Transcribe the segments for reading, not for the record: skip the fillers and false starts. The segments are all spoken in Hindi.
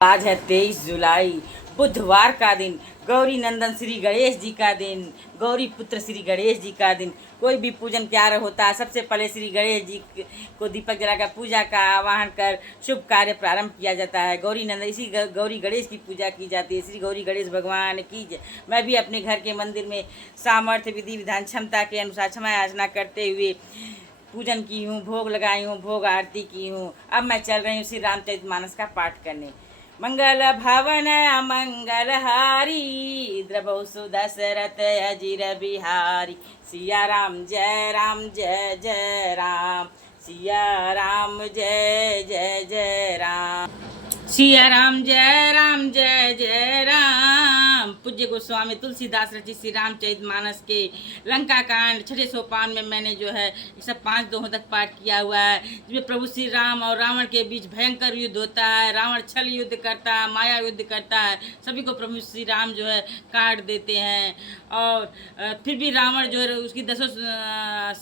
आज है 23 जुलाई, बुधवार का दिन, गौरी नंदन श्री गणेश जी का दिन, गौरी पुत्र श्री गणेश जी का दिन। कोई भी पूजन कार्य होता है, सबसे पहले श्री गणेश जी को दीपक जलाकर पूजा का आवाहन कर शुभ कार्य प्रारंभ किया जाता है। गौरी नंदन इसी गौरी गणेश की पूजा की जाती है। श्री गौरी गणेश भगवान की जय। मैं भी अपने घर के मंदिर में सामर्थ्य विधि विधान क्षमता के अनुसार क्षमा याचना करते हुए पूजन की हूँ, भोग लगाई हूँ, भोग आरती की हूँ। अब मैं चल रही हूँ श्री रामचरितमानस का पाठ करने। मंगल भवन अमंगल हारी, द्रवसु दशरथ अजिर बिहारी। सिया राम जय जय राम, सिया राम जय जय राम, सिया राम जय जय राम। पूज्य गोस्वामी तुलसीदास रचित श्री रामचरितमानस के लंका कांड छठे सोपान में मैंने जो है सब 5 दोहों तक पाठ किया हुआ है, जिसमें प्रभु श्री राम और रावण के बीच भयंकर युद्ध होता है। रावण छल युद्ध करता है, माया युद्ध करता है, सभी को प्रभु श्री राम जो है काट देते हैं। और फिर भी रावण जो है उसकी 10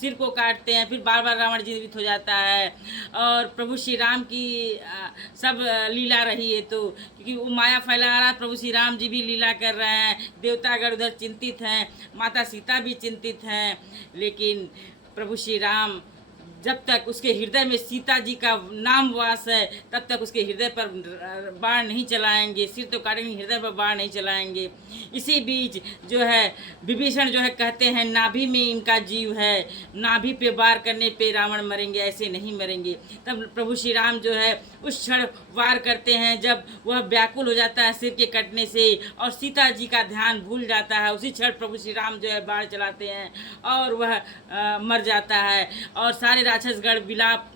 सिर को काटते हैं, फिर बार बार रावण जीवित हो जाता है। और प्रभु श्री राम की सब लीला रही है, तो क्योंकि वो माया फैला रहा, प्रभु श्री राम जी भी लीला कर रहे हैं। देवतागण उधर चिंतित हैं, माता सीता भी चिंतित हैं, लेकिन प्रभु श्री राम जब तक उसके हृदय में सीता जी का नाम वास है तब तक उसके हृदय पर बाण नहीं चलाएंगे। सिर तो काटेंगे, हृदय पर बाण नहीं चलाएंगे। इसी बीच जो है विभीषण जो है कहते हैं नाभि में इनका जीव है, नाभि पे वार करने पे रावण मरेंगे, ऐसे नहीं मरेंगे। तब प्रभु श्री राम जो है उस क्षण वार करते हैं जब वह व्याकुल हो जाता है सिर के कटने से और सीता जी का ध्यान भूल जाता है। उसी क्षण प्रभु श्री राम जो है बाण चलाते हैं और वह मर जाता है। और सारे राक्षसगण विलाप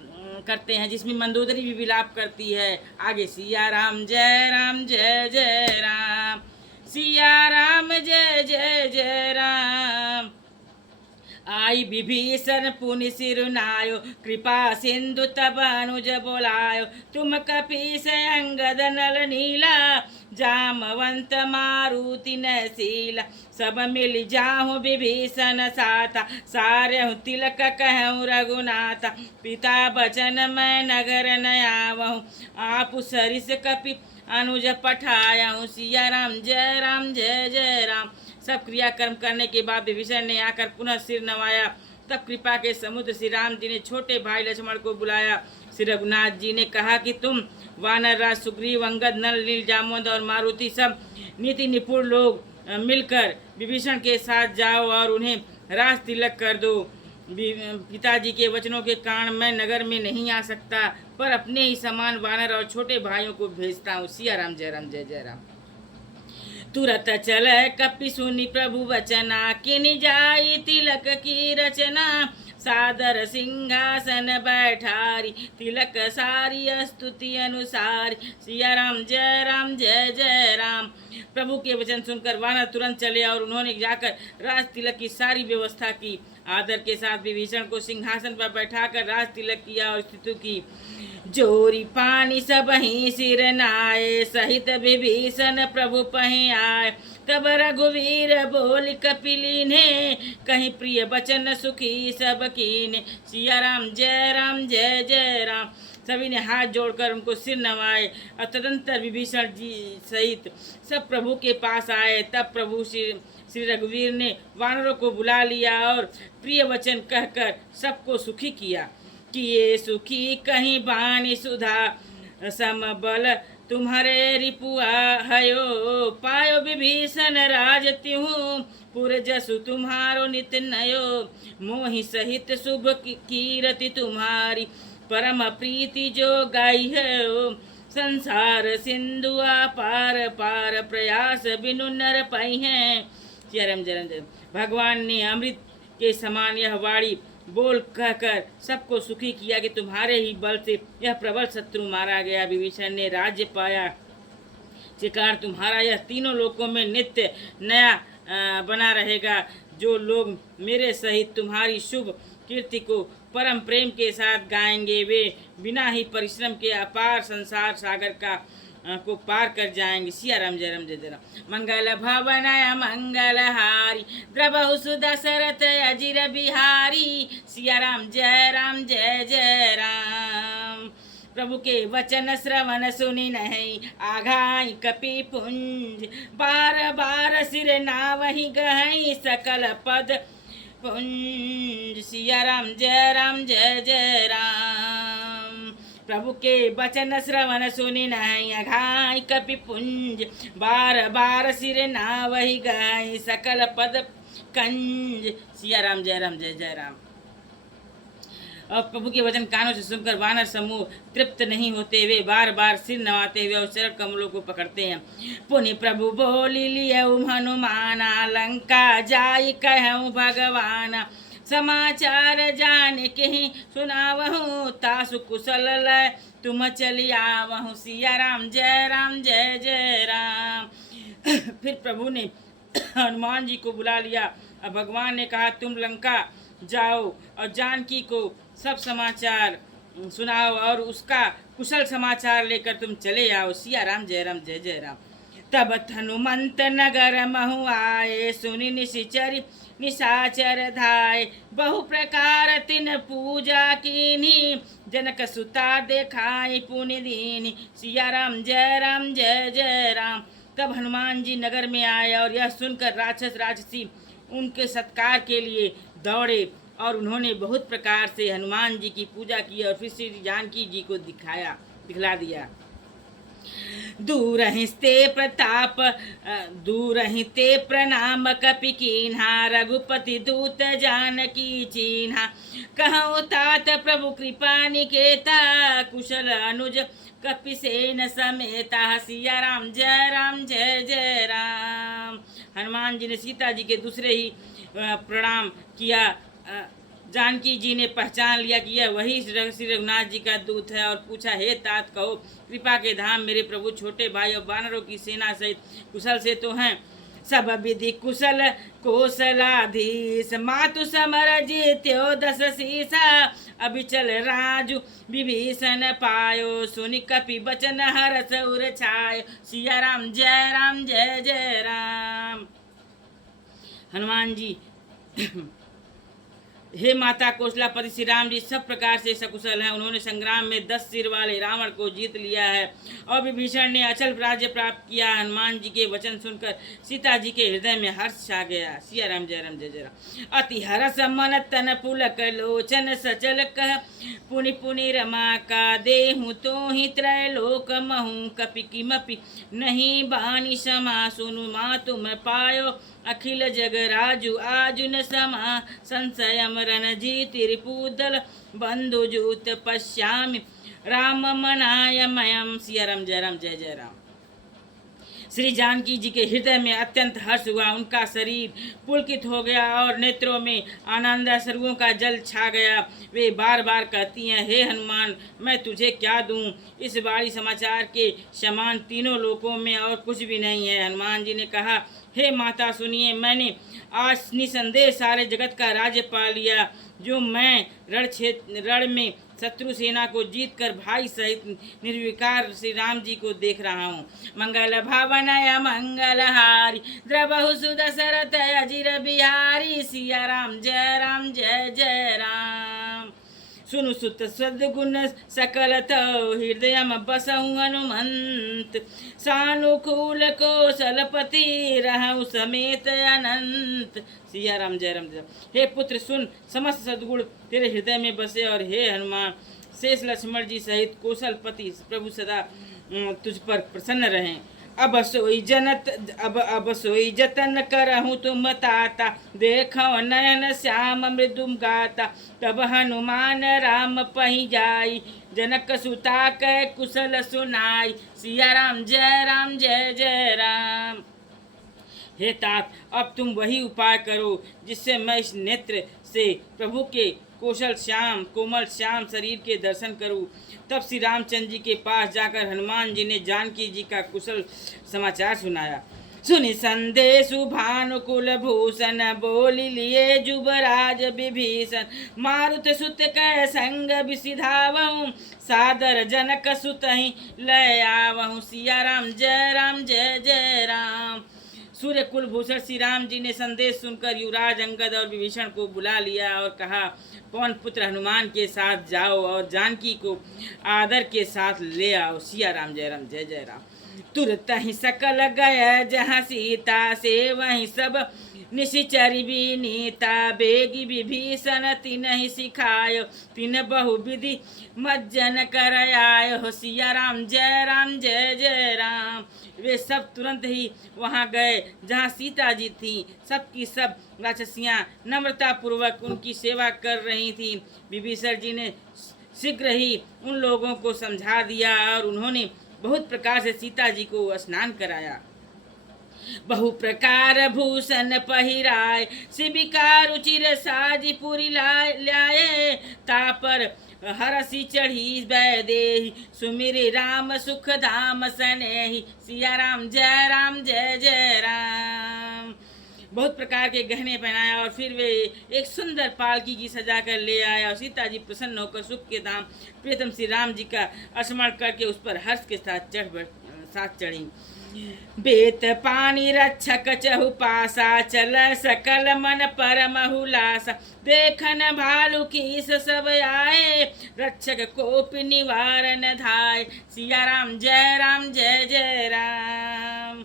करते हैं, जिसमें मंदोदरी भी विलाप करती है। आगे सिया राम जय जय राम, सिया राम जय जय राम। आई विभीषण पुनि सिरुनायो, कृपा सिंधु तब अनुज बोलायो। तुम कपीस अंगद नल नीला, जामवंत मारुति नसीला। सब मिल जाहु विभीषण साथा, सार्यहु तिलक कहूँ रघुनाथा। पिता बचन मैं नगर न आवहूँ, आप सरिस कपि अनुज पठाया। सिया राम जय जय राम। सब क्रियाकर्म करने के बाद विभीषण ने आकर पुनः सिर नवाया। तब कृपा के समुद्र श्री राम जी ने छोटे भाई लक्ष्मण को बुलाया। श्री रघुनाथ जी ने कहा कि तुम वानर राज सुग्रीव, अंगद, नल, नील, जामवंत और मारुति सब नीति निपुण लोग मिलकर विभीषण के साथ जाओ और उन्हें राज तिलक कर दो। पिताजी के वचनों के कारण मैं नगर में नहीं आ सकता, पर अपने ही समान वानर और छोटे भाइयों को भेजता हूँ। सिया राम जय जय राम। तुरत चल कपि सुनि प्रभु वचना, किनि जाई तिलक की रचना। सादर सिंहासन बैठारी, तिलक सारी स्तुति अनुसारी। सिया राम जय जय राम। प्रभु के वचन सुनकर वानर तुरंत चले और उन्होंने जाकर राज तिलक की सारी व्यवस्था की। आदर के साथ विभीषण को सिंहासन पर बैठाकर राज तिलक किया और स्तुति की। जोरी पानी सब ही सिर नाये, सहित विभीषण प्रभु पहि आए। तब रघुवीर बोल कपिली ने, कहीं प्रिय बचन सुखी सब कीने। सिया राम जय जय राम। सभी ने हाथ जोड़कर उनको सिर नवाए और तदंतर विभीषण जी सहित सब प्रभु के पास आए। तब प्रभु श्री रघुवीर ने वानरों को बुला लिया और प्रिय वचन कहकर सबको सुखी किया। किए सुखी कहीं बानी सुधा, समबल तुम्हारे रिपुआ हयो। पायो विभीषण राज त्यों, पुर जसु तुम्हारो नित नयो। मोहि सहित शुभ कीरति तुम्हारी, परम प्रीति जो गाई है। संसार सिंधु पार पार, प्रयास बिनु नर पाई है। जय भगवान ने अमृत के समान यह वाणी बोल कहकर सबको सुखी किया कि तुम्हारे ही बल से यह प्रबल शत्रु मारा गया। विभीषण ने राज्य पाया, चिकार तुम्हारा यह तीनों लोकों में नित्य नया बना रहेगा। जो लोग मेरे सहित तुम्हारी शुभ कीर्ति को परम प्रेम के साथ गाएंगे, वे बिना ही परिश्रम के अपार संसार सागर का को पार कर जाएंगे। सिया राम जय राम। मंगल भवन मंगल हारी, द्रवहु सुदशरथ अजिर बिहारी। सिया राम जय जय राम। प्रभु के वचन श्रवण सुनि नहीं आघाई कपि पुंज। बार बार सिर नावहि गहई सकल पद पुंज। सिया राम जय जय राम। प्रभु के वचन श्रवण सुनि नहीं अघाई कपि पुंज। बार बार सिर नावहि गहई सकल पद कंज। सिया राम जय जय राम। और प्रभु के वचन कानों से सुनकर वानर समूह तृप्त नहीं होते, वे बार बार सिर नवाते हुए और चरण कमलों को पकड़ते हैं। पुनि प्रभु बोली लियऊ हनुमाना लंका जाई कहूँ भगवान। समाचार जान के सुनावहूँ तासु कुशल लय तुम चलियावहूँ। सिया राम जय राम। फिर प्रभु ने हनुमान जी को बुला लिया और भगवान ने कहा तुम लंका जाओ और जानकी को सब समाचार सुनाओ और उसका कुशल समाचार लेकर तुम चले आओ। सिया राम जय राम। तब हनुमंत नगर महु आए सुनि निशाचर धाय। बहु प्रकार तिन पूजा कीनी जनक सुता देखाई पुनि दीनी। सिया राम जय राम। तब हनुमान जी नगर में आए और यह सुनकर राक्षस राक्षसी उनके सत्कार के लिए दौड़े और उन्होंने बहुत प्रकार से हनुमान जी की पूजा की और फिर श्री जानकी जी को दिखला दिया। दूर ते प्रणाम कपि कीन्हा रघुपति दूत जानकी चीन्हा। कहूँ तात प्रभु कृपा निकेता कुशल अनुज कपि सेन समेता। सिया राम जय राम। हनुमान जी ने सीता जी के दूसरे ही प्रणाम किया। जानकी जी ने पहचान लिया कि यह वही श्री रघुनाथ जी का दूत है और पूछा हे तात कहो कृपा के धाम मेरे प्रभु छोटे भाई और वानरों की सेना सहित कुशल से तो हैं। सब विधि कुशल कौशलाधीश मातु समर जीत्यो दस सीसा। अभिचल राजु विभीषण पायो सुनि कपि बचन हरस उर छायो। सिया राम जय राम। हनुमान जी हे माता कौशलापति श्री राम जी सब प्रकार से सकुशल हैं। उन्होंने संग्राम में 10 सिर वाले रावण को जीत लिया है और विभीषण ने अचल राज्य प्राप्त किया। हनुमान जी के वचन सुनकर सीता जी के हृदय में हर्ष छा गया। सिया राम जय राम। अति हरस मन तन पुलक लोचन सचल कह पुनि पुनि रमा का देहु तो ही त्रैलोक महु। कपि किमपि नहीं बानी समा सुनु मा तुम पायो। अखिल जग राजु आजुन समा संशय मरण जीति रिपुदल बंधु जूत पश्यामि राम मनाय मयम। सिया राम जय राम। श्री जानकी जी के हृदय में अत्यंत हर्ष हुआ। उनका शरीर पुलकित हो गया और नेत्रों में आनंद अश्रुओं का जल छा गया। वे बार बार कहती हैं हे हनुमान मैं तुझे क्या दूं। इस बारी समाचार के समान तीनों लोकों में और कुछ भी नहीं है। हनुमान जी ने कहा हे माता सुनिए मैंने आज निसंदेह सारे जगत का राज्य पा लिया। जो मैं रण में शत्रु सेना को जीत कर भाई सहित निर्विकार श्री राम जी को देख रहा हूँ। मंगल भावनय मंगलहारी द्रवहु सुदशरथ अजिर बिहारी। सिया राम जय राम। सुनु सुत सद्गुण सकल तव हृदय बसहु हनुमंत। सानुकूल कौशलपति रहु समेत अनंत। सिया राम जय। हे पुत्र सुन समस्त सद्गुण तेरे हृदय में बसे और हे हनुमान शेष लक्ष्मण जी सहित कौशलपति प्रभु सदा तुझ पर प्रसन्न रहें। अब सोई जतन करहूँ तुम ताता देखो नयन श्याम मृदुम गाता। तब हनुमान राम पही जाई जनक सुता कै कुशल सुनाई। सिया राम जय राम। हे तात अब तुम वही उपाय करो जिससे मैं इस नेत्र से प्रभु के कोमल श्याम शरीर के दर्शन करूं। तब श्री रामचंद्र जी के पास जाकर हनुमान जी ने जानकी जी का कुशल समाचार सुनाया। सुनि संदेशु भानुकुल भूषण बोली लिए जुबराज विभीषण। मारुत सुत कै संग विसिधावहु सादर जनक सुत ही लय आवहु। सिया राम जय राम। सूर्य कुलभूषण श्री राम जी ने संदेश सुनकर युवराज अंगद और विभीषण को बुला लिया और कहा, पवन पुत्र हनुमान के साथ जाओ और जानकी को आदर के साथ ले आओ। सिया राम जय राम जय जय राम। तुरत ही सकल गय जहाँ सीता से वहीं सब निशिचर विनीता। बेगी विभीषण तिन्हि सिखायो तिन बहु विधि मज्जन कर आयो। हो सिया राम जय जय राम। वे सब तुरंत ही वहाँ गए जहाँ सीता जी थी। सबकी सब राक्षसियाँ नम्रता पूर्वक उनकी सेवा कर रही थी। विभीषण जी ने शीघ्र ही उन लोगों को समझा दिया और उन्होंने बहुत प्रकार से सीता जी को स्नान कराया। बहु प्रकार भूषण पहिराय शिविका रुचिर साजी पूरी लाए। तापर हरसी चढ़ी बैदेही सुमिरि राम सुख धाम सनेही। सिया राम जय जय राम। बहुत प्रकार के गहने पहनाया और फिर वे एक सुंदर पालकी की सजा कर ले आया और सीता जी प्रसन्न होकर सुख के धाम प्रियतम श्री राम जी का स्मरण करके उस पर हर्ष के साथ चढ़ी। बेत पानी रक्षक चहुपासा चल सकल मन परम हुलासा। देखन भालू कीस सब आए रक्षक कोप निवारण धाय। सिया राम जय जय राम।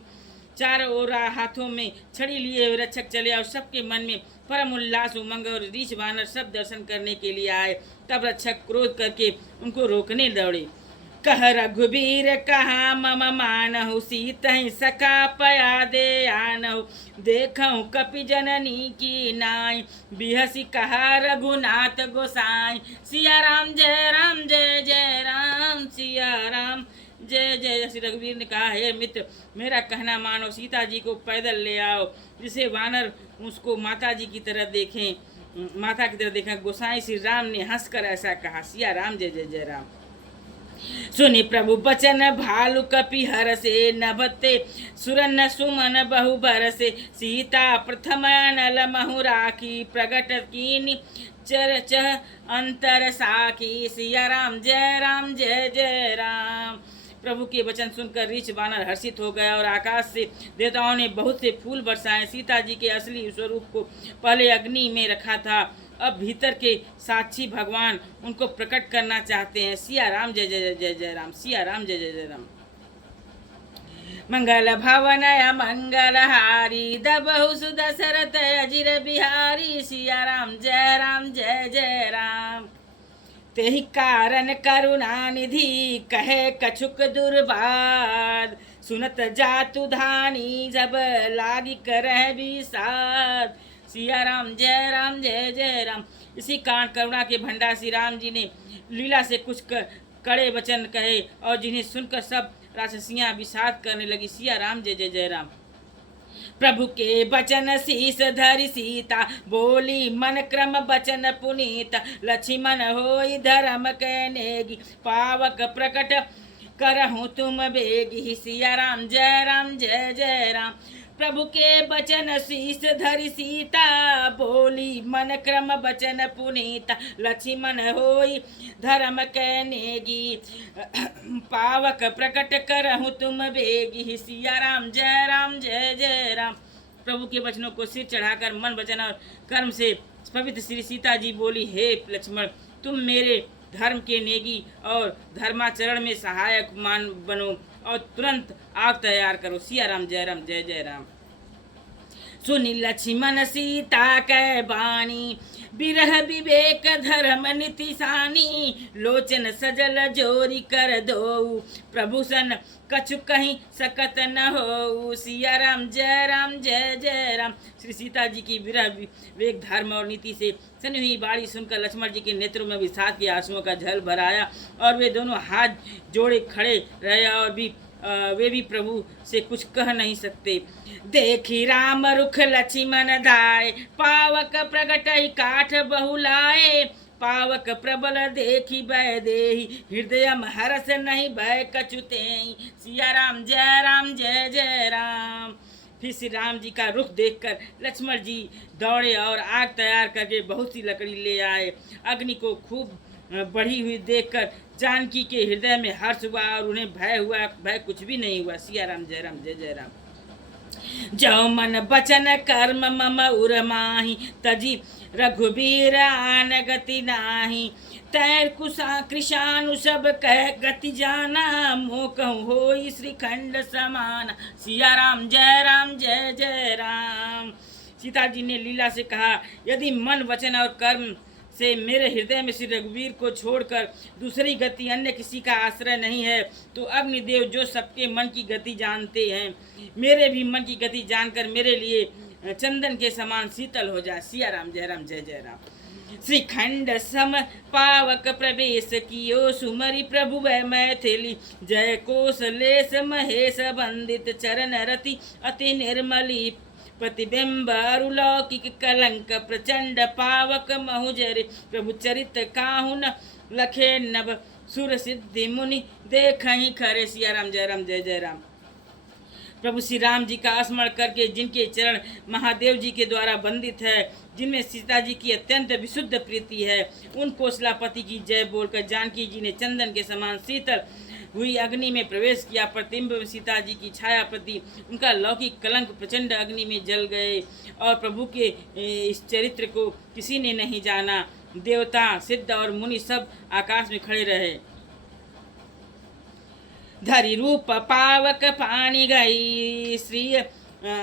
चारों ओर हाथों में छड़ी लिए हुए रक्षक चले और सबके मन में परम उल्लास उमंग और रीछ बानर सब दर्शन करने के लिए आए। तब रक्षक क्रोध करके उनको रोकने दौड़े। कह रघुबीर कहा मम मानहु सीतहि सखा पया दे आनहु। देखहु कपि जननी की नाई बिहसी कहा रघुनाथ गोसाई। सिया राम जय जय राम। सिया राम जय जय। श्री रघुवीर ने कहा, हे मित्र, मेरा कहना मानो, सीता जी को पैदल ले आओ जिसे वानर उसको माता जी की तरह देखें, माता की तरह देखें। गोसाई श्री राम ने हंसकर ऐसा कहा। सिया राम जय जय राम। सुनि प्रभु बचन भालु कपि हर से नभते सुरन सुमन बहु बरसे। सीता प्रथम नल महु राखी प्रगट कीनि चर चह अंतर साखी। सिया राम जय जय राम। प्रभु के वचन सुनकर रीछ बानर हर्षित हो गया और आकाश से देवताओं ने बहुत से फूल बरसाए। सीता जी के असली स्वरूप को पहले अग्नि में रखा था, अब भीतर के साक्षी भगवान उनको प्रकट करना चाहते हैं। सिया राम जय जय राम। सिया राम जय जय राम। मंगल भवनय मंगलहारी दबहु सुदशरथ अजिर बिहारी। सिया राम जय जय राम। तेहि कारण करुणा निधि कहे कछुक दुर्बाद। सुनत जातु धानी जब लागी करह विषाद। सिया राम जय जय राम। इसी कारण करुणा के भंडार श्री राम जी ने लीला से कुछ कड़े वचन कहे और जिन्हें सुनकर सब राक्षसियाँ विषाद करने लगी। सिया राम जय जय राम। प्रभु के बचन शीस धरि सीता बोली मन क्रम बचन पुनीता। लक्ष्मण होई धर्म के नेगी पावक प्रकट करहु तुम बेगी। सिया राम जय जय राम। प्रभु के बचन शीस धरि सीता बोली मन क्रम बचन पुनीता। लक्ष्मण होई धर्म के नेगी पावक प्रकट करहु तुम बेगी। सिया राम जय जय राम। प्रभु के वचनों को सिर चढ़ाकर मन वचन और कर्म से पवित्र श्री सीता जी बोली, हे लक्ष्मण, तुम मेरे धर्म के नेगी और धर्माचरण में सहायक मान बनो और तुरंत आग तैयार करो। सिया राम जय जय राम। सुनि लक्ष्मण सीता कै बानी बिरह विवेक धर्म नीति सानी। लोचन सजल जोरी कर दो प्रभु सन कछु कहीं सकत न हो। सिया राम जय जय राम। श्री सीता जी की विरह विवेक धर्म और नीति से सनी हुई बाणी सुनकर लक्ष्मण जी के नेत्रों में विषाद के आंसुओं का झल भर आया और वे दोनों हाथ जोड़े खड़े रहे और वे भी प्रभु से कुछ कह नहीं सकते। देखी राम रुख लक्ष्मण धाय पावक प्रगट काठ बहुलाए। पावक प्रबल देखी भय देहि हृदय हरस नहीं भय कछुतेहि। सिया राम जय जय राम। फिर श्री राम जी का रुख देखकर लक्ष्मण जी दौड़े और आग तैयार करके बहुत सी लकड़ी ले आए। अग्नि को खूब बढ़ी हुई देखकर जानकी के हृदय में हर्ष हुआ और उन्हें भय कुछ भी नहीं हुआ। सिया राम जय जय राम। जो मन बचन कर्म मम उर माही, तजी रघुबीर आन गति नाही। तैर कुशा कृषानु सब कह गति जाना, मोह कहूँ होई श्रीखंड समान। सिया राम जय जय राम। सीता जी ने लीला से कहा, यदि मन वचन और कर्म से मेरे हृदय में श्री रघुवीर को छोड़कर दूसरी गति अन्य किसी का आश्रय नहीं है, तो अग्निदेव जो सबके मन की गति जानते हैं, मेरे भी मन की गति जानकर मेरे लिए चंदन के समान शीतल हो जाए। सिया राम जय जय राम। श्रीखंड सम पावक प्रवेश कियो, सुमरि प्रभु वै मैथिली। जय कोसलेश महेश वंदित, चरण रति अति निर्मली। प्रतिबिंब अरुलौकिक कलंक, प्रचंड पावक महुजरे। प्रभु चरित काहुन लखे नभ, सुर सिद्धि मुनि देखहि खरे। सिया राम जय जय राम। प्रभु श्री राम जी का स्मरण करके जिनके चरण महादेव जी के द्वारा वंदित है, जिनमें सीता जी की अत्यंत विशुद्ध प्रीति है, उन कोसलापति की जय बोलकर जानकी जी ने चंदन के समान शीतल हुई अग्नि में प्रवेश किया। प्रतिबिंब सीता जी की छाया प्रति उनका लौकिक कलंक प्रचंड अग्नि में जल गए और प्रभु के इस चरित्र को किसी ने नहीं जाना। देवता सिद्ध और मुनि सब आकाश में खड़े रहे। धरि रूप पावक पानी गई, श्री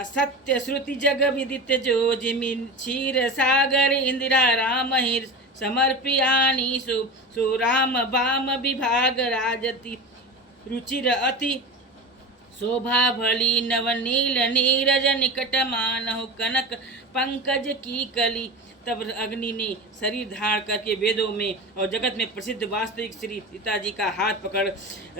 सत्य श्रुति जग विदित। जो जिमि क्षीर सागर इंदिरा राम ही, समर्पियानी सो राम वाम विभाग राजति। रुचिर अति शोभा भली, नवनील नीरज निकट मानहु। कनक पंकज की कली। तब अग्नि ने शरीर धारण करके वेदों में और जगत में प्रसिद्ध वास्तविक श्री सीता जी का हाथ पकड़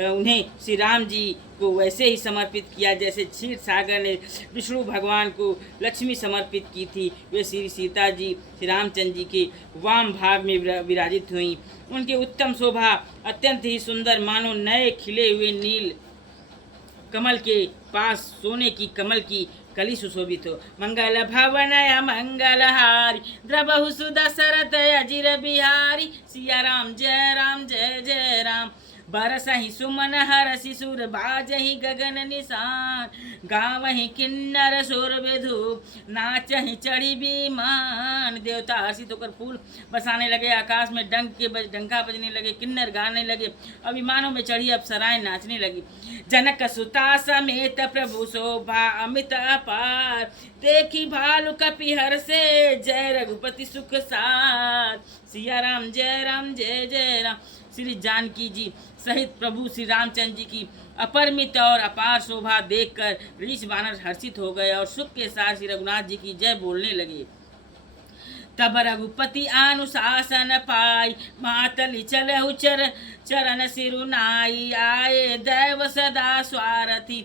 उन्हें श्री राम जी को वैसे ही समर्पित किया जैसे क्षीर सागर ने विष्णु भगवान को लक्ष्मी समर्पित की थी। वे श्री सीता जी श्री रामचंद्र जी के वाम भाग में विराजित हुई। उनकी उत्तम शोभा अत्यंत ही सुंदर, मानो नए खिले हुए नील कमल के पास सोने की कमल की कली सुशोभित हो। मंगल भवन मंगलहारी, द्रबहु सुदशरथ अजिर बिहारी। सिया राम जय जय राम। बरसहि सुमन हरषि सुर, बाजहि गगन निशान। गावहि किन्नर सुर विधु, नाचहि चढ़ी विमान। देवता हर्षित होकर फूल बरसाने लगे, आकाश में डंका बजने लगे, किन्नर गाने लगे और विमानों में चढ़ी अप्सराएं नाचने लगी। जनक सुता समेत प्रभु शोभा अमित अपार, देखी भालु कपिहर से जय रघुपति सुख सार। सिया राम जय जय राम। श्री जानकी जी सहित प्रभु श्री रामचंद्र जी की अपरिमित और अपार शोभा देखकर ऋषि वानर हर्षित हो गए और सुख के साथ श्री रघुनाथ जी की जय बोलने लगे। तब रघुपति अनुशासन पाई, मातली चलहु चरण सिरुनाई। आए दैव सदा स्वारथी,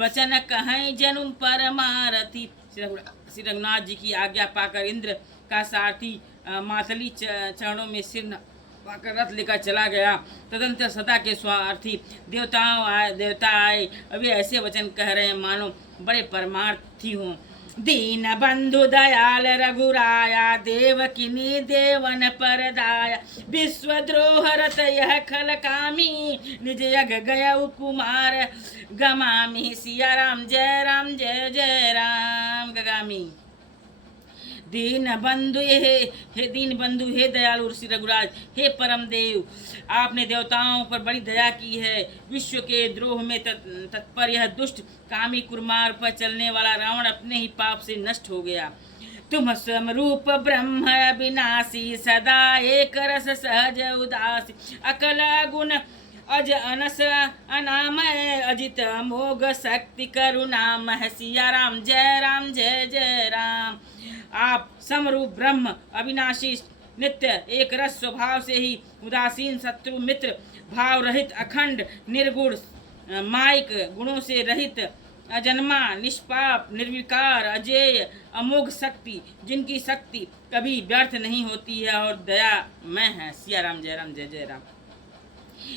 वचन कहीं जनु परमारथी। श्री रघुनाथ जी की आज्ञा पाकर इंद्र का सारथी मातली चरणों में सिर पाकर रथ लेकर चला गया। तदंतर सदा के स्वार्थी देवता आए। अभी ऐसे वचन कह रहे हैं मानो बड़े परमार्थी हों। दीन बंधु दयाल रघुराया, देवकिनी देवन पर दाया। विश्वद्रोह रत यह खल कामी, निज यग गयउ कुमार गमामी। सिया राम जय जय राम। गगामी दीन बंधु हे दीन बंधु, हे दयालु श्री रघुराज, हे परम देव, आपने देवताओं पर बड़ी दया की है। विश्व के द्रोह में तत्पर यह दुष्ट कामी कुमार पर चलने वाला रावण अपने ही पाप से नष्ट हो गया। तुम स्वरूप ब्रह्म अविनाशी, सदा एक रस सहज उदासी। अकल गुण अज अनस अनामय, अजित मोग शक्ति करुणामय। सिया राम जय जय राम। आप समरूप ब्रह्म अविनाशी, नित्य एक रस स्वभाव से ही उदासीन, शत्रु मित्र भाव रहित, अखंड निर्गुण, माइक गुणों से रहित, अजन्मा निष्पाप निर्विकार, अजेय अमोघ शक्ति, जिनकी शक्ति कभी व्यर्थ नहीं होती है और दया मैं है। सिया राम जय जय राम।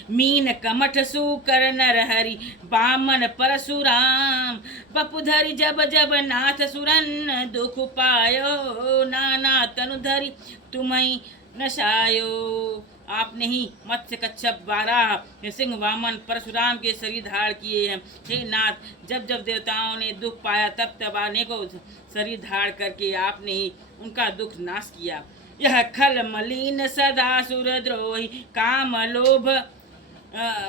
मीन कमठ सुकर नर हरि, बामन परशुराम। बपुधरि जब जब नाथ सुरन, दुख पायो नाना तनु धरि तुम्हि नशायो। आपने ही मत्स्य कच्छप वाराह सिंह वामन परशुराम के शरीर धारण किए हैं। हे नाथ, जब जब देवताओं ने दुख पाया तब तब अनेकों शरीर धारण करके आपने ही उनका दुख नाश किया। यह खल मलिन सदा सुरद्रोही काम लोभ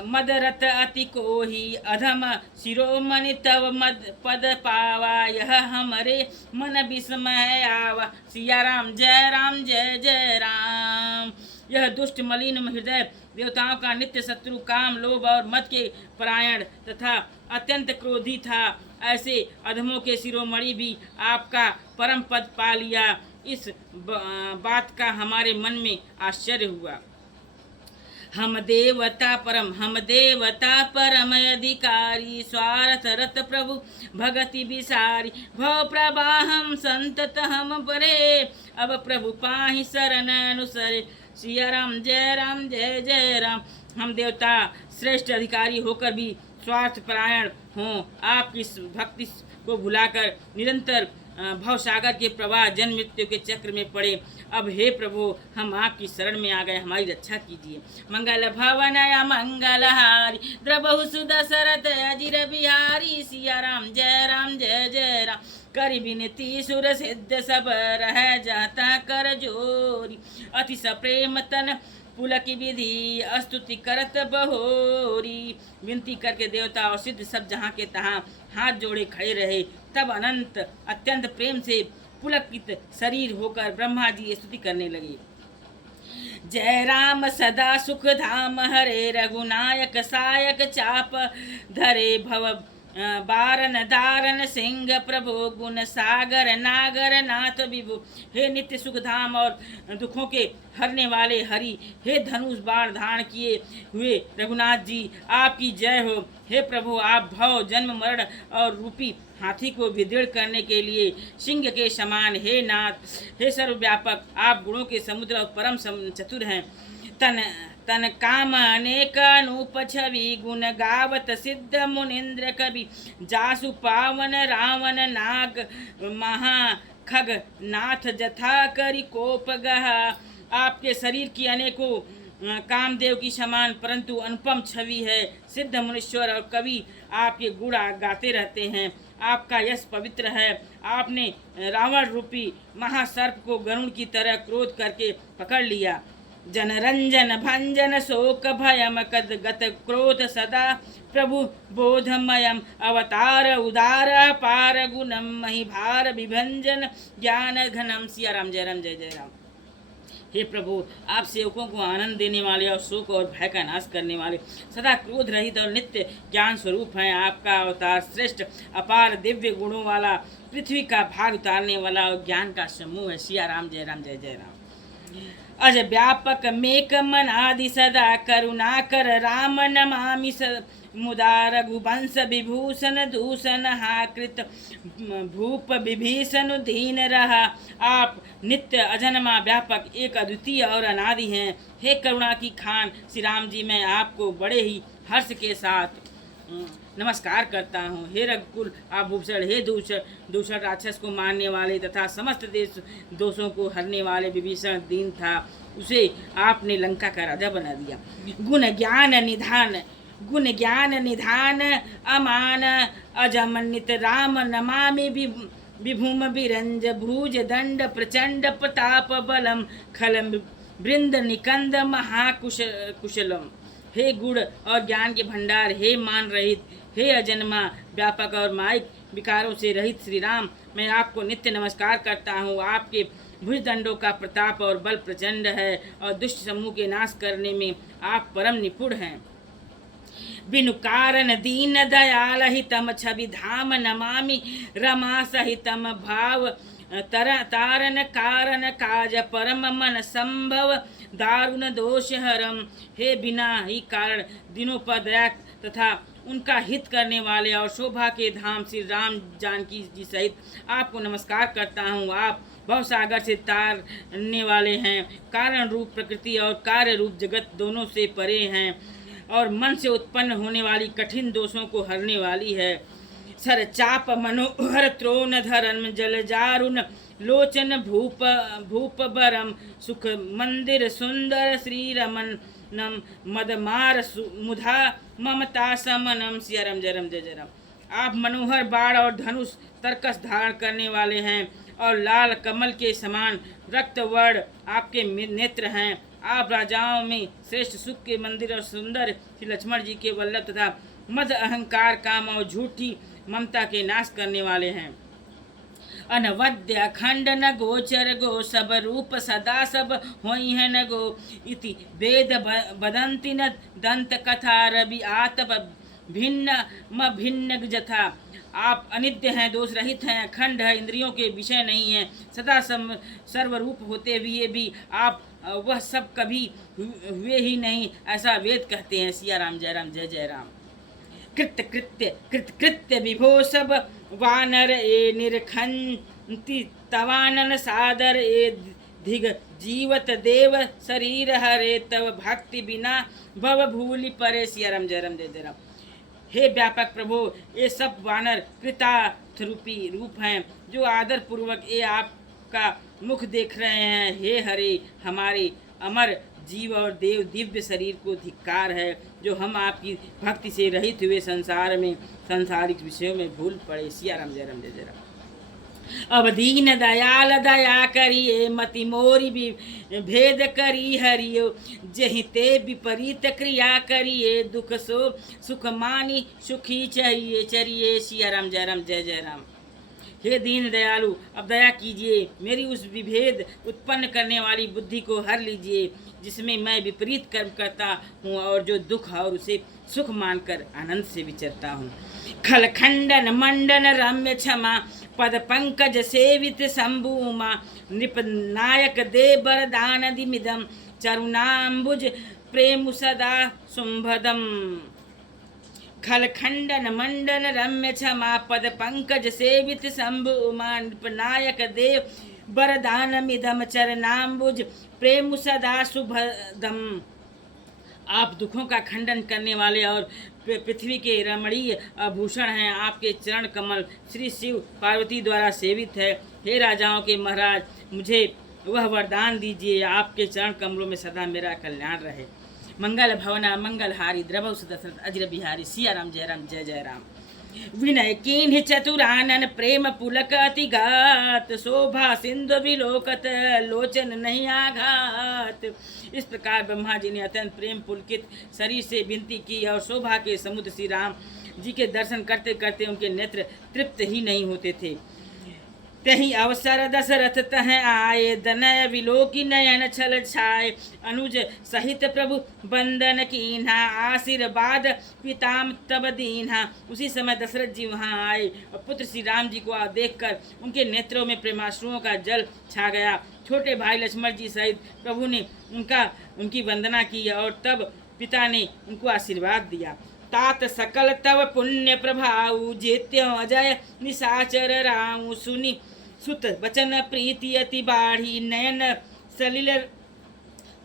मदरत अति कोही अधम शिरोमणि तव मद पद पावा यह हमरे मन विस्मय आवा। सिया राम जय जय राम। यह दुष्ट मलिन हृदय देवताओं का नित्य शत्रु काम लोभ और मद के परायण तथा अत्यंत क्रोधी था। ऐसे अधमों के शिरोमणि भी आपका परम पद पा लिया। इस बात का हमारे मन में आश्चर्य हुआ। हम देवता परम अधिकारी स्वार्थ रत प्रभु भगति विसारी भव प्रवाहम संतत हम परे अब प्रभु पाहि शरण अनुसरे। सिया राम जय राम। हम देवता श्रेष्ठ अधिकारी होकर भी स्वार्थ परायण हों, आपकी भक्ति को भुलाकर निरंतर भव सागर के प्रवाह जन्म मृत्यु के चक्र में पड़े। अब हे प्रभु, हम आपकी शरण में आ गए, हमारी रक्षा कीजिए। मंगल भवन मंगलहारी द्रबहु सुदशरथ अजिर बिहारी। सिया राम जय राम। कर विनती सुर सिद्ध सब रह जाता कर जोरी अति सप्रेम तन पुलक विधि स्तुति करत बहोरी। विनती करके देवता और सिद्ध सब जहाँ के तहाँ हाथ जोड़े खड़े रहे। तब अनंत अत्यंत प्रेम से पुलकित शरीर होकर ब्रह्मा जी स्तुति करने लगे। जय राम सदा सुख धाम हरे रघुनायक सायक चाप धरे भव बारन दारन सिंह प्रभु गुण सागर नागर नाथ विभु। हे नित्य सुख धाम और दुखों के हरने वाले हरि, हे धनुष बाण धारण किए हुए रघुनाथ जी, आपकी जय हो। हे प्रभु, आप भव जन्म मरण और रूपी हाथी को विदृढ़ करने के लिए सिंह के समान हे नाथ, हे सर्वव्यापक, आप गुणों के समुद्र और परम चतुर हैं। तन काम अनेक अनूप छवि गुण गावत सिद्ध मुनिंद्र कवि जासु पावन रावण नाग महा खग नाथ जथा करि कोप गहा। आपके शरीर की अनेकों कामदेव की समान परंतु अनुपम छवि है। सिद्ध मुनीश्वर और कवि आपके गुण गाते रहते हैं। आपका यश पवित्र है। आपने रावण रूपी महासर्प को गरुड़ की तरह क्रोध करके पकड़ लिया। जनरंजन भंजन शोक भयम कद गत क्रोध सदा प्रभु बोधमयम अवतार उदार पार गुणम मही भार विभंजन ज्ञान घनम। सिया राम जय राम। हे प्रभु, आप सेवकों को आनंद देने वाले और शोक और भय का नाश करने वाले सदा क्रोध रहित और नित्य ज्ञान स्वरूप हैं। आपका अवतार श्रेष्ठ अपार दिव्य गुणों वाला पृथ्वी का भार उतारने वाला और ज्ञान का समूह है। सिया राम जय राम। अज व्यापक मेक मन आदि सदा करुणा कर राम नमामि मुदा रघुवंश विभूषण दूषण हाकृत भूप विभीषण दीन रहा। आप नित्य अजन्मा व्यापक एक अद्वितीय और अनादि हैं। हे करुणा की खान श्री राम जी, मैं आपको बड़े ही हर्ष के साथ नमस्कार करता हूँ। हे रघुकुल आभूषण, हे दूषण राक्षस को मारने वाले तथा समस्त देश दोषों को हरने वाले विभीषण दीन था, उसे आपने लंका का राजा बना दिया। गुण ज्ञान निधान अमान अजमनित राम नमामि विभूम विरंज भुज दंड प्रचंड प्रताप बलम खलम वृंद निकंद महाकुशलम। हे गुण और ज्ञान के भंडार, हे मान रहित, हे अजन्मा व्यापक और माइक विकारों से रहित श्री राम, मैं आपको नित्य नमस्कार करता हूँ। आपके भुजदंडों का प्रताप और बल प्रचंड है और दुष्ट समूह के नाश करने में आप परम निपुण हैं। बिनु कारण दीन दयाल हितम छवि धाम नमामि रमा सहितम भाव तारन कारण काज परम मन संभव दारुण दोष हरम। हे बिना ही कारण दिनों पर दया तथा उनका हित करने वाले और शोभा के धाम श्री राम जानकी जी सहित आपको नमस्कार करता हूँ। आप भवसागर से तारने वाले हैं, कारण रूप प्रकृति और कार्य रूप जगत दोनों से परे हैं और मन से उत्पन्न होने वाली कठिन दोषों को हरने वाली है। सर चाप मनोहर त्रोण धरन जल जारुण लोचन भूप भूप बरम सुख मंदिर सुंदर श्री रमन नम मदमार मुधा ममता समनम सियारम जयरम जय जयराम। आप मनोहर बाण और धनुष तरकस धारण करने वाले हैं और लाल कमल के समान रक्त वर्ण आपके नेत्र हैं। आप राजाओं में श्रेष्ठ सुख के मंदिर और सुंदर श्री लक्ष्मण जी के वल्लभ तथा मद अहंकार काम और झूठी ममता के नाश करने वाले हैं। अनवद्य खंड न गोचर गो सब रूप सदा सब होई है न गो इति वेद बदंति न दंत कथा रवि आतप भिन्न म भिन्न जथा। आप अनित्य हैं, दोष रहित हैं, अखंड है, इंद्रियों के विषय नहीं हैं, सदा सर्वरूप होते हुए भी आप वह सब कभी हुए ही नहीं, ऐसा वेद कहते हैं। सिया राम जय राम जय जय राम। कृत्य कृत्य कृत कृत्य विभो सब वानर ए निरखंति तवानन सादर ए धिग जीवत देव शरीर हरे तव भक्ति बिना भव भूलि परे। सिया राम जय राम जय जय राम। हे व्यापक प्रभु, ये सब वानर कृतार्थ रूपी रूप हैं जो आदर पूर्वक ये आपका मुख देख रहे हैं। हे हरे, हमारे अमर जीव और देव दिव्य शरीर को धिक्कार है जो हम आपकी भक्ति से रहित हुए संसार में सांसारिक विषयों में भूल पड़े। सिया राम जय राम जय जय राम। अब दीन दयाल दया करिए मति मोरी भी भेद करी हरियो जहि ते विपरीत क्रिया करिए दुख सो सुख मानी सुखी चाहिए चरिए। सिया राम जय राम जय जय राम। हे दीन दयालु, अब दया कीजिए, मेरी उस विभेद उत्पन्न करने वाली बुद्धि को हर लीजिए जिसमें मैं विपरीत कर्म करता हूँ और जो दुख और उसे सुख मानकर आनंद से विचरता हूँ। खल खंडन मंडन रम्य क्षमा पद पंकज सेवित शंभुमा नृप नायक दे बरदान दिमिदम चरुणाम्बुज प्रेम सदा शुंभदम। खल खंडन मंडन रम्य क्षमा पद पंकज सेवित शंभुमा नृप नायक देव बरदान मिदम चरणाम्बुज प्रेम सदा शुभदम। आप दुखों का खंडन करने वाले और पृथ्वी के रमणीय आभूषण हैं। आपके चरण कमल श्री शिव पार्वती द्वारा सेवित है। हे राजाओं के महाराज, मुझे वह वरदान दीजिए, आपके चरण कमलों में सदा मेरा कल्याण रहे। मंगल भवना मंगलहारी द्रवौ दशरथ अजर बिहारी। सिया राम जय राम जय जय राम। विनय कीन्ह चतुरानन प्रेम पुलक अति घात शोभा सिंधु विलोकत लोचन नहीं आघात। इस प्रकार ब्रह्मा जी ने अत्यंत प्रेम पुलकित शरीर से विनती की और शोभा के समुद्र श्री राम जी के दर्शन करते करते उनके नेत्र तृप्त ही नहीं होते थे। तही अवसर दशरथ तह आए दनय विलोकी नयन छल छाए अनुज सहित प्रभु बंदन कीन्हा आशीर्वाद पिताम तब दीन्हा। उसी समय दशरथ जी वहाँ आए और पुत्र श्री राम जी को देखकर उनके नेत्रों में प्रेमाश्रुओं का जल छा गया। छोटे भाई लक्ष्मण जी सहित प्रभु ने उनकी वंदना की और तब पिता ने उनको आशीर्वाद दिया। तात सकल तव पुण्य प्रभाऊ जेत्य अजय निशाचर रामु सुनी सुत वचन प्रीति अति बाढ़ी नयन सलिल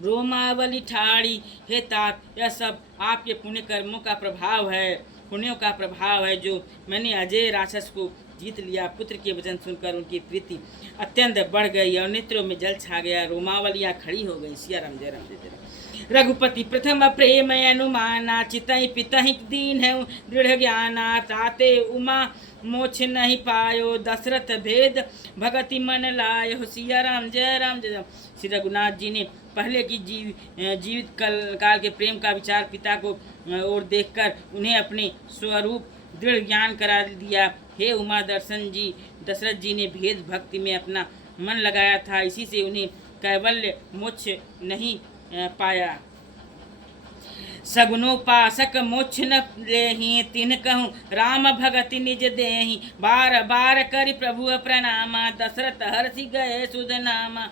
रोमावली ठाड़ी। हे तात, यह सब आपके पुण्य कर्मों का प्रभाव है, पुण्यों का प्रभाव है जो मैंने अजय राक्षस को जीत लिया। पुत्र के वचन सुनकर उनकी प्रीति अत्यंत बढ़ गई और नेत्रों में जल छा गया, रोमावलियाँ खड़ी हो गई। सिया राम जय राम जय जय राम। रघुपति प्रथम प्रेम अनुमाना चितई पितहि दीन है दृढ़ ज्ञाना ताते उमा मोक्ष नहीं पायो दशरथ भेद भगति मन लायो। सिया राम जय राम जय राम। श्री रघुनाथ जी ने पहले की जीवित काल के प्रेम का विचार पिता को और देखकर उन्हें अपने स्वरूप दृढ़ ज्ञान करा दिया। हे उमा दर्शन जी, दशरथ जी ने भेद भक्ति में अपना मन लगाया था, इसी से उन्हें कैवल्य मोक्ष नहीं पाया। सगुनोपासक मोक्ष न लेहि तिन कहूँ राम भगति निज देहि बार बार करि प्रभु प्रणामा दशरथ हर्षि गए सुध नामा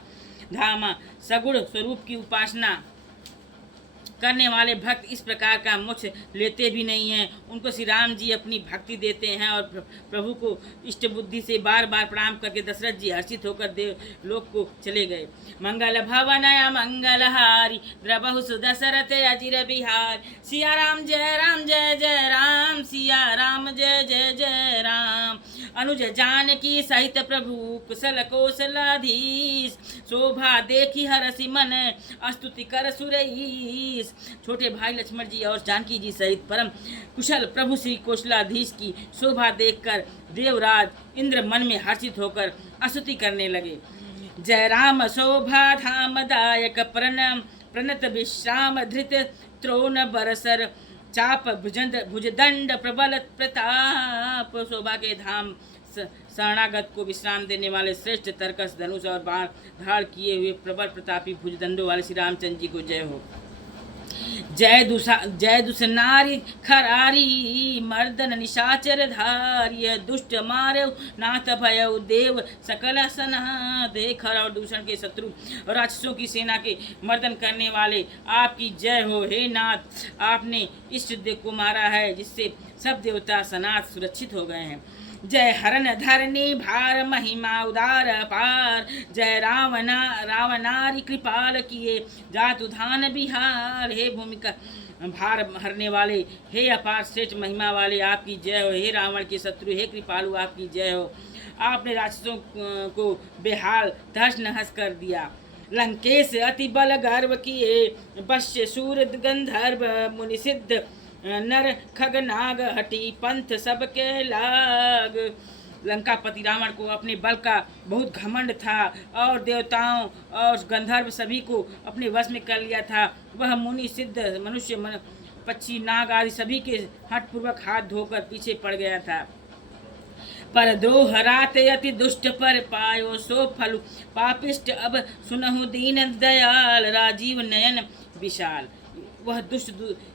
धामा। सगुण स्वरूप की उपासना करने वाले भक्त इस प्रकार का मोक्ष लेते भी नहीं हैं। उनको श्री राम जी अपनी भक्ति देते हैं और प्रभु को इष्ट बुद्धि से बार बार प्रणाम करके दशरथ जी हर्षित होकर देवलोक को चले गए। मंगल भवनय मंगलहारी द्रवहु सुदशरथ अजिर बिहार। सिया राम जय जय राम। सिया राम जय जय राम। अनुज जानकी सहित प्रभु कुशल कौशलाधीश, शोभा देखी हरसि मन स्तुति कर सुरईस। छोटे भाई लक्ष्मण जी और जानकी जी सहित परम कुशल प्रभु श्री कौशलाधीश की शोभा देखकर देवराज इंद्र मन में हर्षित होकर स्तुति करने लगे। जय राम शोभा धाम दायक प्रणत विश्राम धृत त्रोण बरसर चाप भुजदंड प्रबल प्रताप। शोभा के धाम शरणागत को विश्राम देने वाले श्रेष्ठ तरकस धनुष और बाण धार किए हुए प्रबल प्रतापी भुजदंडों वाले श्री रामचंद्र जी को जय हो। जय दुसनारी खरारी मर्दन निशाचर धार्य, दुष्ट मारे नाथ भय देव सकल सना। खर और दूषण के शत्रु और राक्षसों की सेना के मर्दन करने वाले आपकी जय हो। हे नाथ, आपने इष्ट देव को मारा है जिससे सब देवता सनाथ सुरक्षित हो गए हैं। जय हरन धरनी भार महिमा उदार पार, जय रावणारी कृपाल किए जातु धान बिहार। हे भूमिका भार हरने वाले, हे अपार श्रेष्ठ महिमा वाले आपकी जय हो। हे रावण के शत्रु, हे कृपालु आपकी जय हो। आपने राक्षसों को बेहाल तहस नहस कर दिया। लंकेश अति बल गर्व किए, वश्य शूर गंधर्व मुनि सिद्ध नर खगनाग हटी पंथ सबके लाग। लंकापति रावण को अपने बल का बहुत घमंड था और देवताओं और गंधर्व सभी को अपने वश में कर लिया था। वह मुनि सिद्ध मनुष्य पक्षी नाग आदि सभी के हठपूर्वक हाथ धोकर पीछे पड़ गया था। पर द्रोह राते अति दुष्ट पर पायो, सो फल पापिष्ट अब सुनहु दीन दयाल। राजीव नयन विशाल, वह दुष्ट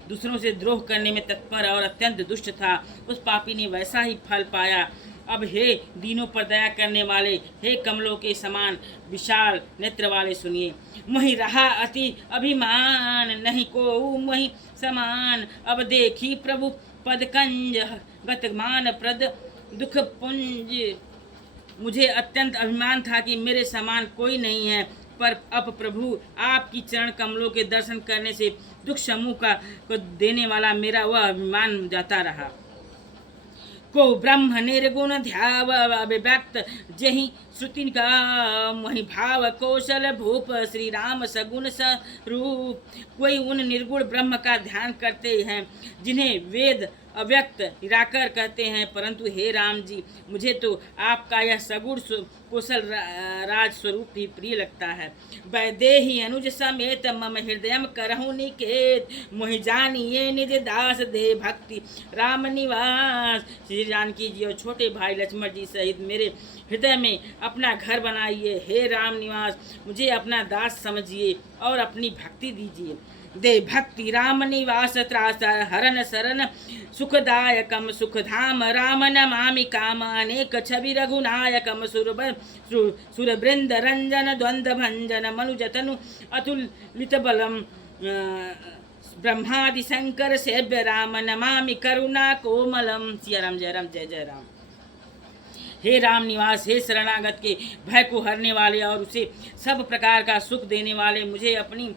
दूसरों से द्रोह करने में तत्पर और अत्यंत दुष्ट था। उस पापी ने वैसा ही फल पाया। अब हे दीनों पर दया करने वाले, हे कमलों के समान विशाल नेत्र वाले सुनिए। मोहि रहा अति अभिमान, नहीं को मोहि समान। अब देखी प्रभु पद कंज, गतमान प्रद दुख पुंज। मुझे अत्यंत अभिमान था कि मेरे समान कोई नहीं है, पर अब प्रभु आपकी चरण कमलों के दर्शन करने से दुख समूह को देने वाला मेरा वह अभिमान जाता रहा। को ब्रह्म निर्गुण ध्याव अभिव्यक्त, जहि श्रुति का वही भाव कौशल भूप। श्री राम सगुण स्वरूप, कोई उन निर्गुण ब्रह्म का ध्यान करते हैं जिन्हें वेद अव्यक्त निराकर कहते हैं, परंतु हे राम जी, मुझे तो आपका यह सगुण कौशल राज स्वरूप ही प्रिय लगता है। वैदेही अनुज समेत मम हृदय करहु निकेत, मोहि जानिए निज दास दे भक्ति राम निवास। श्री जानकी जी और छोटे भाई लक्ष्मण जी सहित मेरे हृदय में अपना घर बनाइए। हे राम निवास, मुझे अपना दास समझिए और अपनी भक्ति दीजिए। दे भक्ति राम निवास त्रास हरन शरण सुखदायकम सुखधाम। राम नमामि काम अनेक छवि रघुनायकम। सुरवृंद रंजन द्वंद्व भंजन मनुजतनु अतुलित बलम। ब्रह्मादि शंकर सेव्य राम नमामि करुणा कोमलम। सिया राम, जय राम, जय जय राम। हे राम निवास, हे शरणागत के भय को हरने वाले और उसे सब प्रकार का सुख देने वाले, मुझे अपनी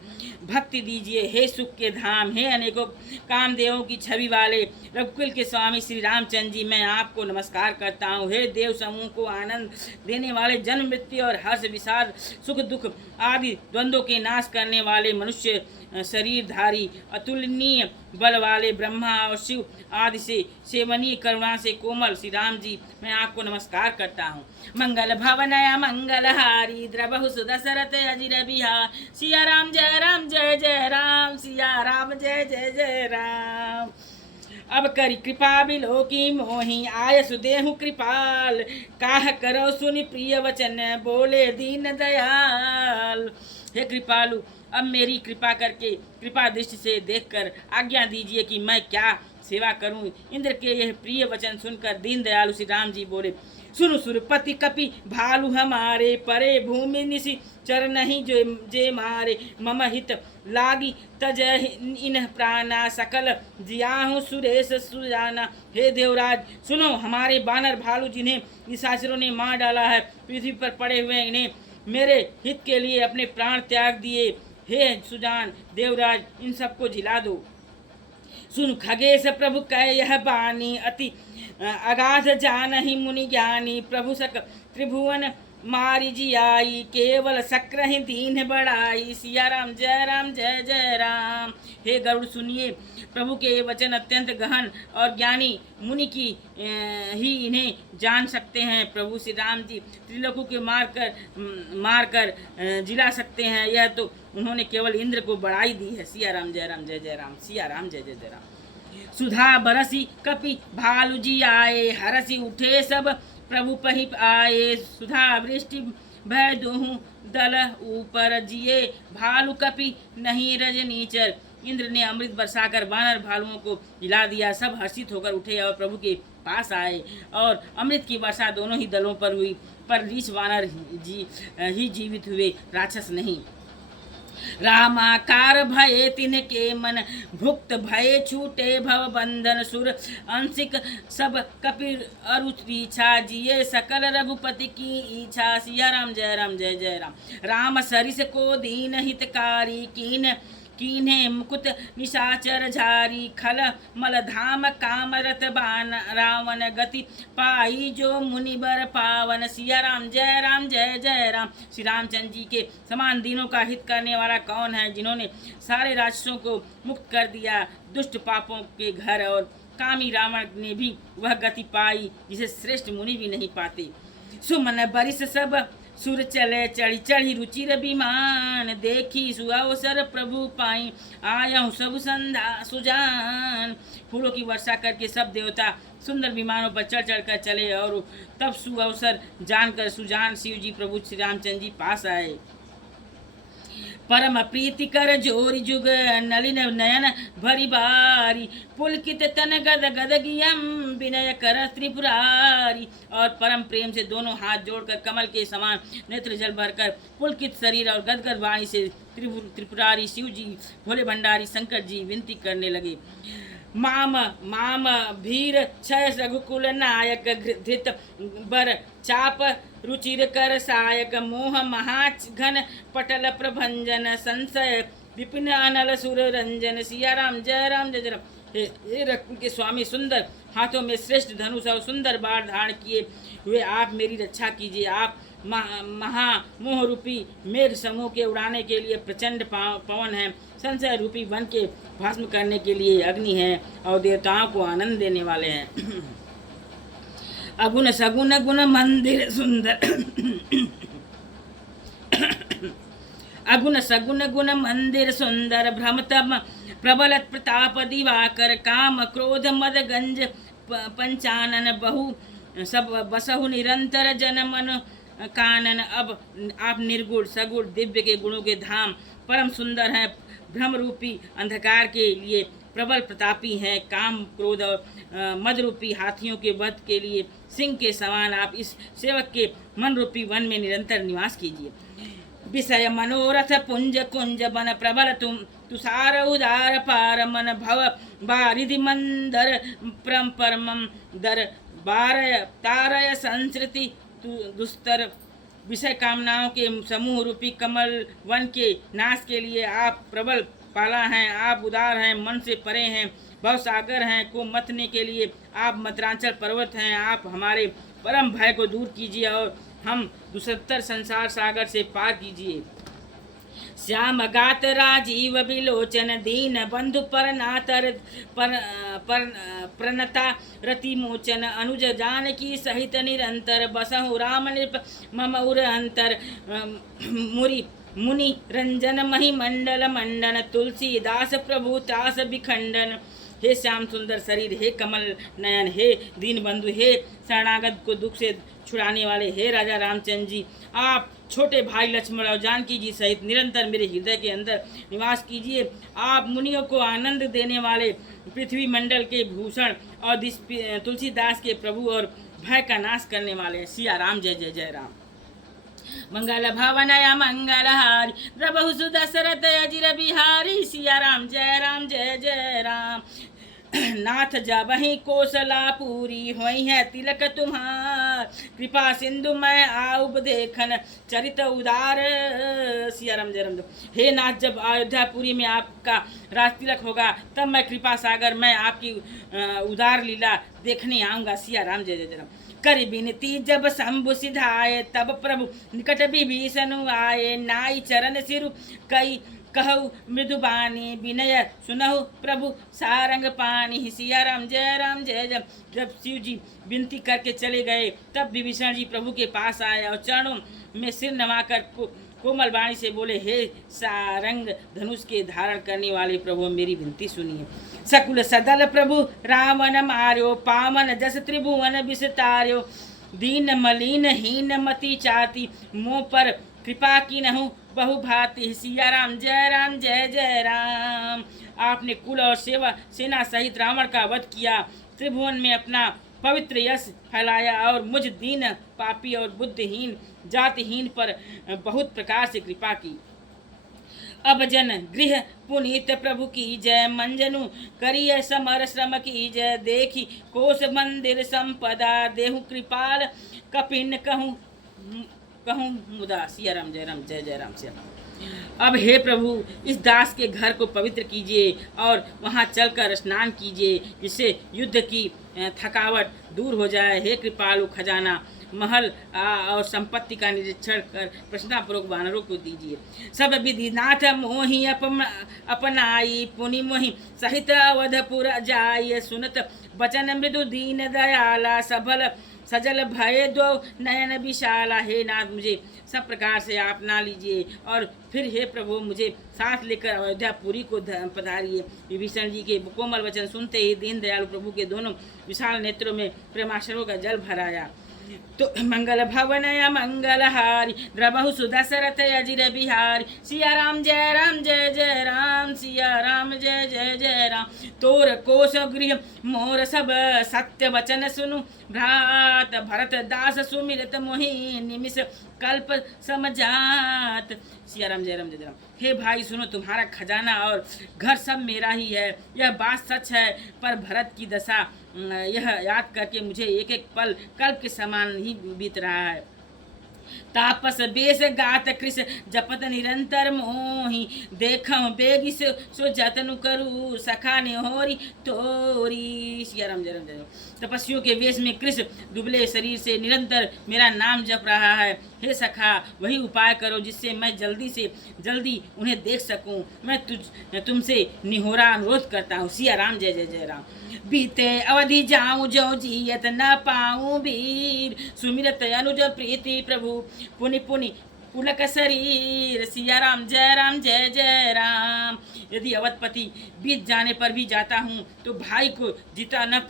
भक्ति दीजिए। हे सुख के धाम, हे अनेकों कामदेवों की छवि वाले रघुकुल के स्वामी श्री रामचंद्र जी, मैं आपको नमस्कार करता हूँ। हे देव समूह को आनंद देने वाले, जन्म मृत्यु और हर्ष विषाद सुख दुख आदि द्वंद्वों के नाश करने वाले, मनुष्य शरीरधारी अतुलनीय बल वाले, ब्रह्मा और शिव आदि से सेवनीय करुणा से कोमल श्री राम जी, मैं आपको नमस्कार करता हूँ। मंगल भवनय मंगलहारी द्रवहु सुदशरथ अजिर बिहार। सिया राम, जय राम, जय जय राम। सिया राम, जय जय जय राम। अब करी कृपा बिलो की मोही, आय सुदेहु कृपाल। काह करो सुनि प्रिय वचन, बोले दीन दयाल। हे कृपालु, अब मेरी कृपा करके कृपा दृष्टि से देखकर आज्ञा दीजिए कि मैं क्या सेवा करूं। इंद्र के यह प्रिय वचन सुनकर दीन दयालु श्री राम जी बोले, सुनु सुरपति कपि भालु हमारे, परे भूमि निशि चर नहीं जो जे मारे। मम हित लागी तज इन प्राणा, सकल जियाहु सुरेश सुजाना। हे देवराज सुनो, हमारे बानर भालू जिन्हें निशाचरों ने मार डाला है, पृथ्वी पर पड़े हुए इन्हें मेरे हित के लिए अपने प्राण त्याग दिए। हे सुजान देवराज, इन सबको जिला दो। सुन खगेश प्रभु कह यह बानी, अति अगाध जानहि मुनि ज्ञानी प्रभु सक त्रिभुवन मारी जियाई केवल शक्र ही दीन बढ़ाई। सिया राम जय जय राम। हे गरुड़ सुनिए, प्रभु के वचन अत्यंत गहन और ज्ञानी मुनि की ही इन्हें जान सकते हैं। प्रभु श्री राम जी त्रिलोकों के मार कर जिला सकते हैं, यह तो उन्होंने केवल इंद्र को बढ़ाई दी है। सिया राम जय राम। सिया राम जय राम। सुधा बरसी कपि भालू जी आए, हरसी उठे सब प्रभु पहि आए। सुधा वृष्टि भय दोहूं दल ऊपर जिए, भालू कपि नहीं रजनीचर। इंद्र ने अमृत बरसाकर वानर भालुओं को जिला दिया। सब हर्षित होकर उठे और प्रभु के पास आए और अमृत की वर्षा दोनों ही दलों पर हुई, पर रीछ वानर ही जीवित हुए, राक्षस नहीं। रामाकार भये तिनके मन, भुक्त भये छूटे भव बंधन। सुर अंशिक सब कपिर अरुचीछा, जिये सकल रघुपति की इच्छा। सिया राम जय राम। राम सरिस को दीन हितकारी, कीन्हे मुकुट निशाचर झारी। खल मल धाम कामरत बान, रावण गति पाई जो मुनि बर पावन। सिया राम जय राम। श्री रामचंद्र जी के समान दीनों का हित करने वाला कौन है, जिन्होंने सारे राक्षसों को मुक्त कर दिया, दुष्ट पापों के घर, और कामी रावण ने भी वह गति पाई जिसे श्रेष्ठ मुनि भी नहीं पाते। सुमन बरिस सब सुर चले, चढ़ी चढ़ी रुचिर विमान। देखी सुअवसर प्रभु पाई, आयहु सब संधा सुजान। फूलों की वर्षा करके सब देवता सुंदर विमानों पर चढ़ चढ़ कर चले, और तब सुअवसर जानकर सुजान शिव जी प्रभु श्री रामचंद्र जी पास आए। परम प्रीति कर जोरी जुग, नलिन नयन भरी बारी। पुलकित तन गद गद गियम, विनय कर त्रिपुरारी। और परम प्रेम से दोनों हाथ जोड़कर कमल के समान नेत्र जल भरकर पुलकित शरीर और गदगद वाणी से त्रिपुरारी शिव जी भोले भंडारी शंकर जी विनती करने लगे। माम भीर क्षय रघुकुल नायक, धृत बर चाप रुचिर कर सायक। मोह महाघन पटल प्रभंजन, संशय विपिन अनल सुर रंजन। सिया राम जय राम। हे रघुकुल के स्वामी, सुंदर हाथों में श्रेष्ठ धनुष और सुंदर बाण धारण किए हुए आप मेरी रक्षा कीजिए। आप महामोह रूपी मेघ समूह के उड़ाने के लिए प्रचंड पवन है, संशय रूपी वन के भस्म करने के लिए अग्नि है, और देवताओं को आनंद देने वाले हैं। अगुण सगुण गुण मंदिर सुंदर अगुण सगुण गुण मंदिर सुंदर। भ्रमतम प्रबल प्रताप दिवाकर, काम क्रोध मद गंज पंचानन। बहु सब बसहु निरंतर जन मन कानन। अब आप निर्गुण सगुण दिव्य के गुणों के धाम, परम सुंदर हैं, भ्रम रूपी अंधकार के लिए प्रबल प्रतापी हैं। काम क्रोध और मद रूपी हाथियों के वध के लिए सिंह के समान आप इस सेवक के मन रूपी वन में निरंतर निवास कीजिए। विषय मनोरथ पुंज कुंज बन, प्रबल तुषार उदार पार मन। भव बारिधि मंदर परमम दर, बारय तारय संस्कृति दुस्तर। विषय कामनाओं के समूह रूपी कमल वन के नाश के लिए आप प्रबल पाला हैं। आप उदार हैं, मन से परे हैं, भव सागर हैं को मथने के लिए आप मत्रांचल पर्वत हैं। आप हमारे परम भय को दूर कीजिए और हम दुसत्तर संसार सागर से पार कीजिए। श्याम गात राजीव विलोचन, दीन बंधु परनातर प्रणता रति मोचन। अनुज जानकी सहित निरंतर, बसहु राम नृप मम उर अंतर। मुनि रंजन मही मंडल मंडन, तुलसीदास प्रभु त्रास विखंडन। हे श्याम सुंदर शरीर, हे कमल नयन, हे दीन बंधु, हे शरणागत को दुख से छुड़ाने वाले, हे राजा रामचंद्र जी, आप छोटे भाई लक्ष्मण और जानकी जी सहित निरंतर मेरे हृदय के अंदर निवास कीजिए। आप मुनियों को आनंद देने वाले, पृथ्वी मंडल के भूषण और तुलसीदास के प्रभु और भय का नाश करने वाले। सिया राम जय राम। मंगल भवनय मंगलहारी, प्रभु सुदशरथ अजिर बिहारी। सिया राम जय राम। नाथ जबहि कोसला पूरी, होई है तिलक तुम्हार, कृपा सिंधु मैं आऊब देखन चरित उदार। सिया राम जय राम। हे नाथ, जब अयोध्यापुरी में आपका राज तिलक होगा तब मैं कृपा सागर मैं आपकी उदार लीला देखने आऊँगा। सिया राम जय जय राम। कर बिनती जब शंभु सिधाए तब प्रभु निकट विभीषण आए। नाई चरण सिरु कई कहु मृदुबानी विनय सुनहु प्रभु सारंग पानी। सिया राम जय जय। जब शिव जी विनती करके चले गए तब विभीषण जी प्रभु के पास आए और चरणों में सिर नवाकर कोमल वाणी से बोले, हे सारंग धनुष के धारण करने वाले प्रभु, मेरी विनती सुनिए। सकुल सदल प्रभु रावण मार्यो पावन जस त्रिभुवन विस्तार्यो। दीन मलिन हीन मति चाति मोह पर कृपा की नहु बहु भांति। सिया राम जय जय राम। आपने कुल और सेना सहित रावण का वध किया, त्रिभुवन में अपना पवित्र यश फैलाया और मुझ दीन पापी और बुद्धिहीन जातिहीन पर बहुत प्रकार से कृपा की। अब जन गृह पुनीत प्रभु की जय। मंजनु करिय समर श्रम की जय। देखी कोश मंदिर संपदा देहु कृपाल कपिन कहूँ मुदा। सिया राम जय जय राम। सिया अब हे प्रभु, इस दास के घर को पवित्र कीजिए और वहाँ चलकर स्नान कीजिए, जिससे युद्ध की थकावट दूर हो जाए। हे कृपालु, खजाना महल और संपत्ति का निरीक्षण कर प्रश्नापूर्वक वानरों को दीजिए। सब विधिनाथ मोहि अपनाई पुनि मोहि सहित अवधपुर जाय। सुनत बचन मृदु दीन दयाला सबल सजल भय दो नयन विशाला। हे नाथ, मुझे सब प्रकार से आप ना लीजिए और फिर हे प्रभु मुझे साथ लेकर अयोध्यापुरी को पधारिए। विभीषण जी के कोमल वचन सुनते ही दीन दयालु प्रभु के दोनों विशाल नेत्रों में प्रेमाश्रुओं का जल भर आया। तो मंगल भवन मंगल हारी द्रबहु सुदशरथ अजिर बिहारी। सिया राम जय जय राम। सिया राम जय जय राम। तोर कोश गृह मोर सब सत्य वचन सुनु। भ्रात भरत दास सुमिरत मोहि निमिष कल्प समझात। सिया राम जय राम। हे भाई सुनो, तुम्हारा खजाना और घर सब मेरा ही है, यह बात सच है। पर भरत की दशा यह याद करके मुझे एक एक पल कल्प के समान ही बीत रहा है। तापस बेस गात कृष जपत निरंतर मोहि। देखम बेगी सो जतनु करू सखा नेहोरी तोरी। सिया राम जय। तपस्वियों के वेश में कृष दुबले शरीर से निरंतर मेरा नाम जप रहा है। हे सखा, वही उपाय करो जिससे मैं जल्दी से जल्दी उन्हें देख सकूं। मैं तुमसे निहोरा अनुरोध करता हूँ। सिया राम जय राम। बीते अवधि जाऊं जो जियत न पाऊं वीर। सुमिरत अनुज प्रीति प्रभु पुनि पुलक शरीर। सिया राम जय राम। यदि अवधपति बीत जाने पर भी जाता हूँ तो भाई को जीता न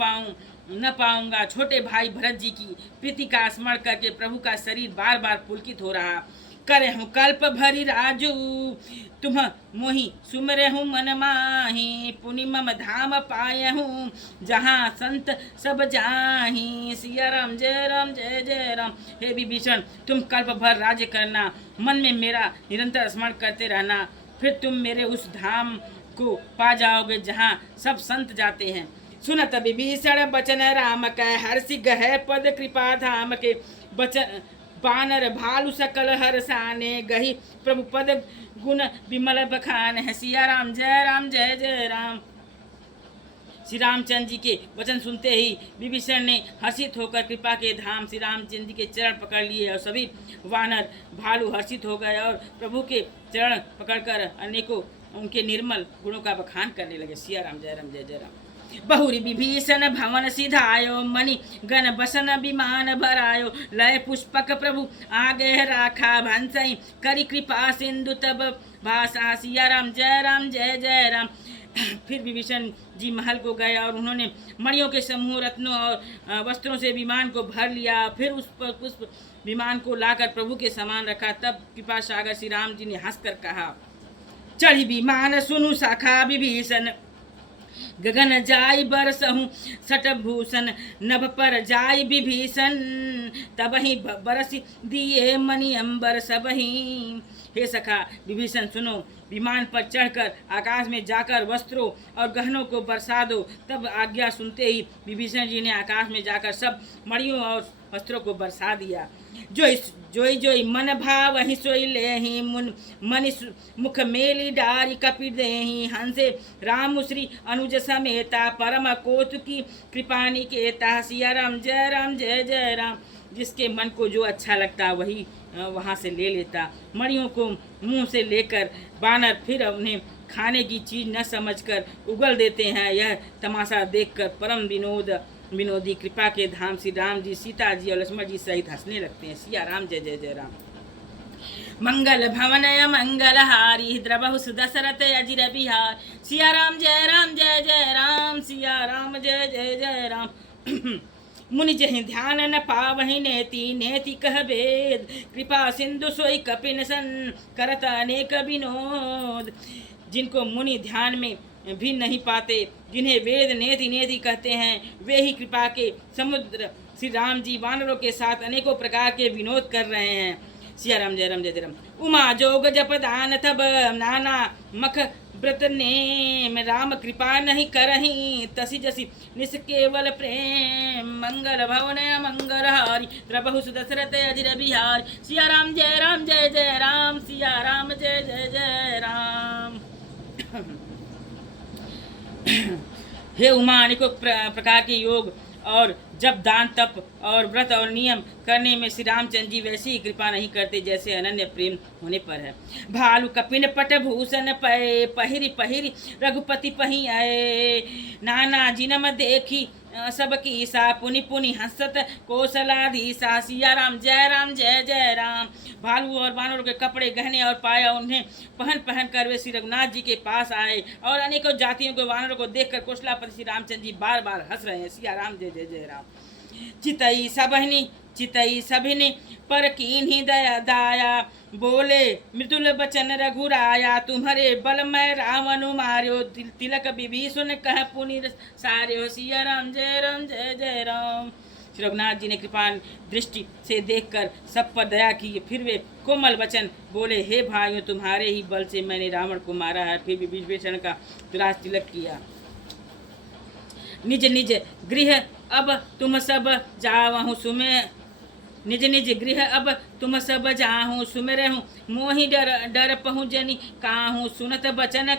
पाऊंगा। छोटे भाई भरत जी की प्रीति का स्मरण करके प्रभु का शरीर बार बार पुलकित हो रहा। करे हूँ कल्प भरी राजू तुम मोहि सुमरे हूँ मन माही। पुनि मम धाम पाए हूँ जहाँ संत सब जाही। सिया राम जय राम। हे विभीषण, तुम कल्प भर राज्य करना, मन में मेरा निरंतर स्मरण करते रहना, फिर तुम मेरे उस धाम को पा जाओगे जहाँ सब संत जाते हैं। सुनत विभीषण बचन राम कह हर्षि गहे पद कृपा धाम के। बचन बानर भालु सकल हर्षाने गही प्रभु पद गुण विमल बखान है। सिया राम जय राम। श्री रामचंद्र जी के वचन सुनते ही विभीषण ने हर्षित होकर कृपा के धाम श्री रामचंद्र जी के चरण पकड़ लिए और सभी वानर भालू हर्षित हो गए और प्रभु के चरण पकड़कर अनेकों उनके निर्मल गुणों का बखान करने लगे। सिया राम जय राम। बहुरी विभीषण भवन सिधायो मणि गण बसन विमान भरायो। लय पुष्पक प्रभु आगे राखा भंसई करी कृपा सिंधु तब भाषा। सिया राम जय राम। फिर विभीषण जी महल को गए और उन्होंने मणियों के समूह रत्नों और वस्त्रों से विमान को भर लिया। फिर उस पर पुष्प विमान को लाकर प्रभु के समान रखा। तब कृपा सागर श्री राम जी ने हंसकर कहा, चढ़ी विमान सुनु सखा विभीषण गगन जाय बरसहूँ सटभूषण नभ पर जाय विभीषण तबहि बरस दिए मणि अंबर सबही। हे सखा विभीषण सुनो, विमान पर चढ़कर आकाश में जाकर वस्त्रों और गहनों को बरसा दो। तब आज्ञा सुनते ही विभीषण जी ने आकाश में जाकर सब मणियों और वस्त्रों को बरसा दिया। जोई जोई मन भाव ही सोई लेहि मुन मनि मुख मेली डारी कपि देहि हंसे राम श्री अनुज समेता परम कौतुकी कृपा निकेता। सिया राम जय जय राम। जिसके मन को जो अच्छा लगता वही वहाँ से ले लेता। मणियों को मुंह से लेकर बानर फिर उन्हें खाने की चीज न समझकर उगल देते हैं। यह तमाशा देखकर परम विनोदी कृपा के धाम श्री राम जी, सीता जी और लक्ष्मण जी सहित हंसने लगते हैं। सिया राम जय जय राम। मंगल भवनय मंगल हारी द्रबहु सुदशरथ अजिर बिहार। सिया राम जय राम। सिया राम जय राम। मुनि जहि ध्यान न पावहि नेति नेति कह भेद कृपा सिंधु सोई कपिन सन करत अनेक विनोद। जिनको मुनि ध्यान में भी नहीं पाते, जिन्हें वेद नेति नेति कहते हैं, वे ही कृपा के समुद्र श्री राम जी वानरों के साथ अनेकों प्रकार के विनोद कर रहे हैं। सिया राम जय राम। उमा जोग जप दान तब नाना मख व्रत नेम राम कृपा नहीं करही तसी जसी निष्केवल प्रेम। मंगल भवन मंगल हारी द्रबहु सुदशरथ अजिर बिहार। सिया राम जय राम। सिया राम जय राम। हे उमा, अनेकों प्रकार के योग और जब दान तप और व्रत और नियम करने में श्री रामचंद्र जी वैसी ही कृपा नहीं करते जैसे अनन्य प्रेम होने पर है। भालू कपिन पट भूषण पय पहिरी रघुपति पही आए नाना जिनम देखी सबकी ईसा पुनि पुनि हंसत कौशलाधीसा। सिया राम जय राम। भालू और बानरों के कपड़े गहने और पाया उन्हें पहन कर वे श्री रघुनाथ जी के पास आए और अनेकों जातियों के वानरों को देखकर कौशलापति श्री रामचंद्र जी बार बार हंस रहे हैं। सिया राम जय राम। चितई सभिनी पर कीन्ही दया दाया बोले मृदुल बचन रघुराया। तुम्हारे बलमय रावण मार्यो तिलक विभीषण कह पुनि सार्यो। सिया राम जय राम। श्री रघुनाथ जी ने कृपा दृष्टि से देखकर सब पर दया की। फिर वे कोमल वचन बोले, हे भाइयों, तुम्हारे ही बल से मैंने रावण को मारा है, फिर विभीषण का राज तिलक किया। निज गृह अब तुम सब जावहु सुमे निज गृह अब तुम सब जाहूँ सुमिरहूँ मोहि डर पहुँचनी काहूँ। सुनत बचन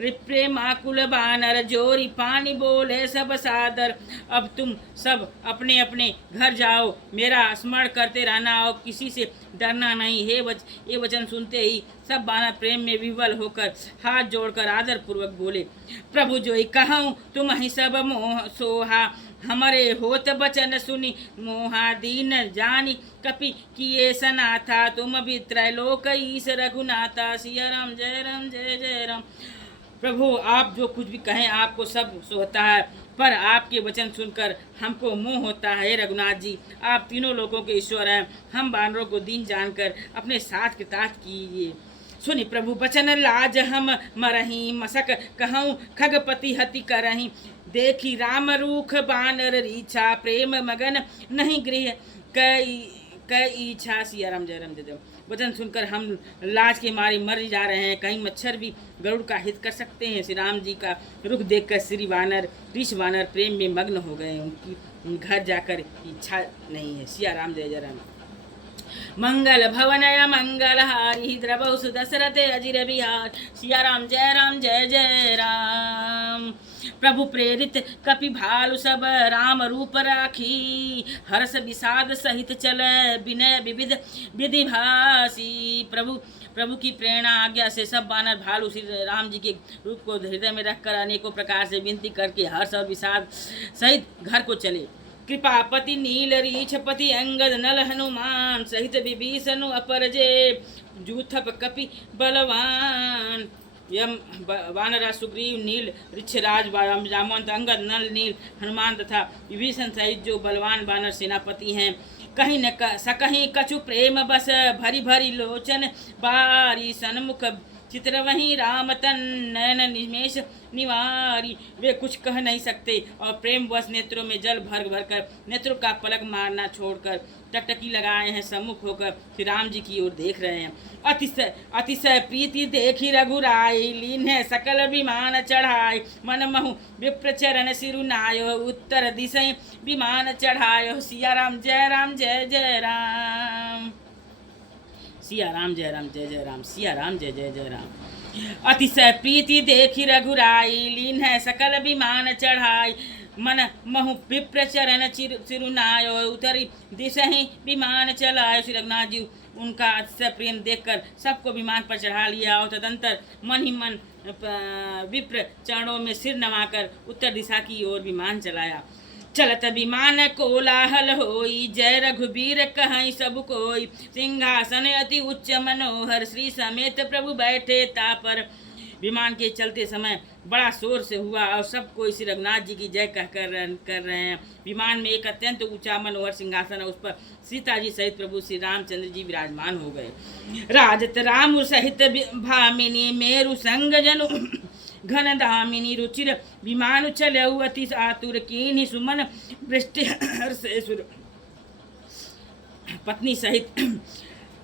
प्रेमाकुल बानर जोरी पानी बोले सब सादर। अब तुम सब अपने अपने घर जाओ, मेरा स्मरण करते रहना और किसी से डरना नहीं। ये वचन सुनते ही सब बानर प्रेम में विवल होकर हाथ जोड़कर आदर पूर्वक बोले, प्रभु जोई कहूँ तुम ही सब मोह सोहा। हमारे होत बचन सुनी मोहा दीन जानी कपि किए सनाथा। तुम भी त्रैलोक ईश रघुनाथा। सिया राम जय राम। प्रभु, आप जो कुछ भी कहें आपको सब सोता है, पर आपके वचन सुनकर हमको मोह होता है। रघुनाथ जी, आप तीनों लोगों के ईश्वर हैं, हम बानरों को दीन जानकर अपने साथ कृतार्थ कीजिए। सुनि प्रभु बचन लाज हम मरही मसक कहूँ खगपति हति करही। देखी राम रूख बानर रीछा प्रेम मगन नहीं गृह कई इच्छा। सिया राम जय। वचन सुनकर हम लाज के मारे मर जा रहे हैं, कहीं मच्छर भी गरुड़ का हित कर सकते हैं। श्री राम जी का रुख देखकर श्री वानर ऋष वानर प्रेम में मग्न हो गए, उनकी घर जाकर इच्छा नहीं है। सिया राम जय राम। मंगल भवनय मंगल हारी द्रबहु सुदशरथ अजिर बिहार। सिया राम जय राम। प्रभु प्रेरित कपि भालु सब राम रूप राखी हर्ष विषाद सहित चल विनय विविध विधि भासी। प्रभु की प्रेरणा आज्ञा से सब बानर भालू श्री राम जी के रूप को हृदय में रखकर अनेकों प्रकार से विनती करके हर्ष और विषाद सहित घर को चले। कृपापति नील रीछपति अंगद नल हनुमान सहित विभीषण अपर जे जूथप कपि बलवान। यम वानरा सुग्रीव नील ऋक्षराज जामवंत अंगद नल नील हनुमान तथा विभीषण सहित जो बलवान वानर सेनापति हैं, कहीं न सकहीं कछु प्रेम बस भरी भरी लोचन बारी सन्मुख चित्र वहीं राम तन नयन निमेश निवारी। वे कुछ कह नहीं सकते और प्रेम वश नेत्रों में जल भर भर कर नेत्रों का पलक मारना छोड़कर टकटकी लगाए हैं, सम्मुख होकर श्री राम जी की ओर देख रहे हैं। अतिशय अतिशय प्रीति देखी रघुराई, लीन है सकल विमान चढ़ाए। मन महु विप्र चरण सिरुनायो, उत्तर दिशा विमान चढ़ायो। सिया राम जय राम जय जय राम, सिया राम जय राम जय जय राम, सिया राम जय जय जय राम। अतिशय प्रीति देखी रघुराई, लीन है सकल विमान चढ़ाई। मन महु विप्र चरण सिरुनायो, उत्तरी दिशा ही विमान चलायो। श्री रघुनाथ जी उनका अतिशय प्रेम देखकर सबको विमान पर चढ़ा लिया और तदंतर मन ही मन विप्र चरणों में सिर नवाकर उत्तर दिशा की ओर विमान चलाया। चलत विमान कोलाहल होई, जय रघुबीर कहीं सब कोई। सिंहासन अति उच्च मनोहर, श्री समेत प्रभु बैठे तापर। विमान के चलते समय बड़ा शोर से हुआ और सब कोई श्री रघुनाथ जी की जय कर रहे हैं। विमान में एक अत्यंत ऊंचा मनोहर सिंहासन है, उस पर सीता जी सहित प्रभु श्री रामचंद्र जी विराजमान हो गए। राजत राम सहित भामिनी, मेरु संग जनु घन दामिनी। रुचिर विमान चलऊ अति आतुर, कीन्ही सुमन वृष्टि से सुर। पत्नी सहित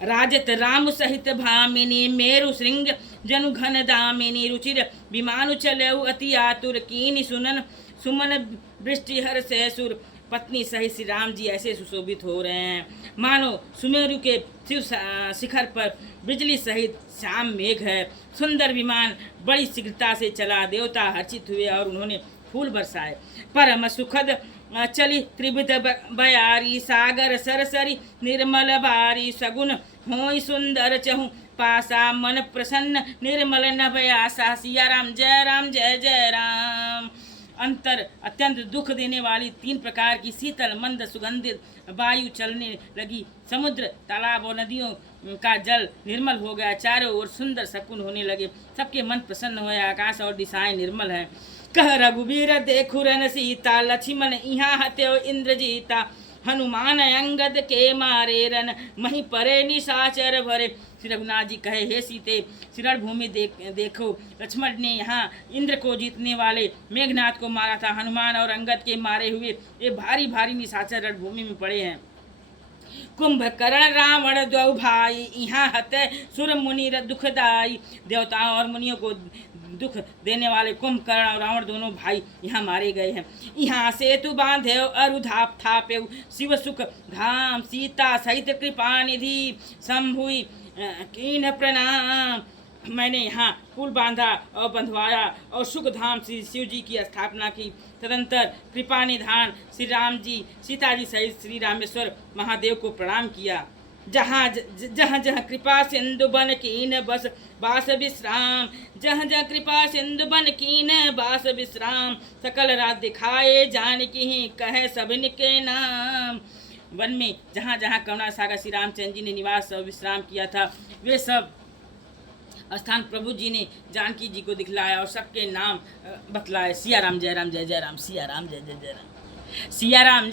राजत राम सहित भामिनी, मेरु श्रृंग जनु घन दामिनी। रुचिर विमान चलऊ अति आतुर, कीन्ही सुमन वृष्टि हर से सुर। पत्नी सहित श्री राम जी ऐसे सुशोभित हो रहे हैं मानो सुमेरु के शिव शिखर पर बिजली सहित श्याम मेघ है। सुंदर विमान बड़ी शीघ्रता से चला, देवता हर्षित हुए और उन्होंने फूल बरसाए। परम सुखद चली त्रिविध बयारी, सागर सरसरी निर्मल बारी। सगुन होई सुंदर चहु पासा, मन प्रसन्न निर्मल नभयासा। सिया राम जय जय राम। अंतर अत्यंत दुख देने वाली 3 प्रकार की शीतल मंद सुगंधित वायु चलने लगी। समुद्र तालाब और नदियों का जल निर्मल हो गया, चारों ओर सुंदर शकुन होने लगे, सबके मन प्रसन्न हुए। आकाश और दिशाएं निर्मल हैं। कह रघुबीर देखु रन सीता, लक्ष्मण इहाँ हत्यो इंद्रजीता। हनुमान अंगद के मारे रन, मही परे निशाचर भरे। श्री रघुनाथ जी कहे, हे सीते, श्री भूमि देखो, लक्ष्मण ने यहाँ इंद्र को जीतने वाले मेघनाथ को मारा था। हनुमान और अंगद के मारे हुए ये भारी भारी निशाचर रणभूमि में पड़े हैं। कुंभकर्ण रावण द्वौ भाई, यहाँ हते सुर मुनि दुखदाई। देवताओं और मुनियों को दुख देने वाले कुंभकर्ण और रावण दोनों भाई यहाँ मारे गए हैं। यहाँ सेतु बांधे अरुधाप थापे, शिव सुख धाम सीता सहित कृपा निधि। शंभुई कीन प्रणाम, मैंने यहाँ पुल बांधा और बंधवाया और सुख धाम श्री शिव जी की स्थापना की। तदंतर कृपा निधान श्री राम जी सीता जी सहित श्री रामेश्वर महादेव को प्रणाम किया। जहाँ जहाँ कृपा सिंधु बन कीन बस बास विश्राम। जहाँ जहाँ कृपा सिंधु बन कीन बास विश्राम। सकल रात दिखाए जानकी ही, कहे सभिन के नाम। वन में जहाँ जहाँ करुणा सागर श्री रामचंद्र जी ने निवास और विश्राम किया था, वे सब स्थान प्रभु जी ने जानकी जी को दिखलाया और सबके नाम बतलाए। सिया राम जय जय राम, सिया राम जय जय राम, सिया राम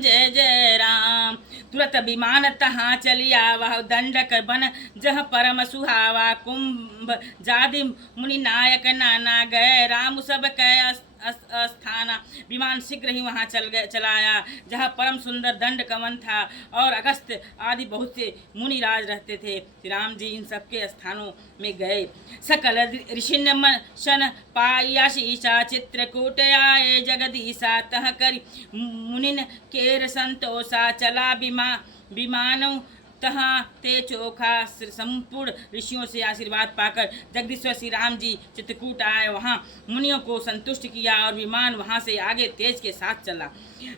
जय जय राम। तुरत विमान तहाँ चलिया, वह दंडक बन जह परम सुहावा। कुंभ जादि मुनि नायक नाना, गए राम सब कै स्थाना। विमान शीघ्र ही वहाँ चलाया जहाँ परम सुंदर दंड कवन था और अगस्त आदि बहुत से मुनि राज रहते थे। श्री राम जी इन सबके स्थानों में गए। सकल ऋषिन शन पाया शीशा, चित्रकूट आए जगदीशा। तह करी मुनिन केर संतोषा, चला विमानों तहाँ ते चोखा। संपूर्ण ऋषियों से आशीर्वाद पाकर जगदीश्वर श्री राम जी चित्रकूट आए, वहाँ मुनियों को संतुष्ट किया और विमान वहाँ से आगे तेज के साथ चला।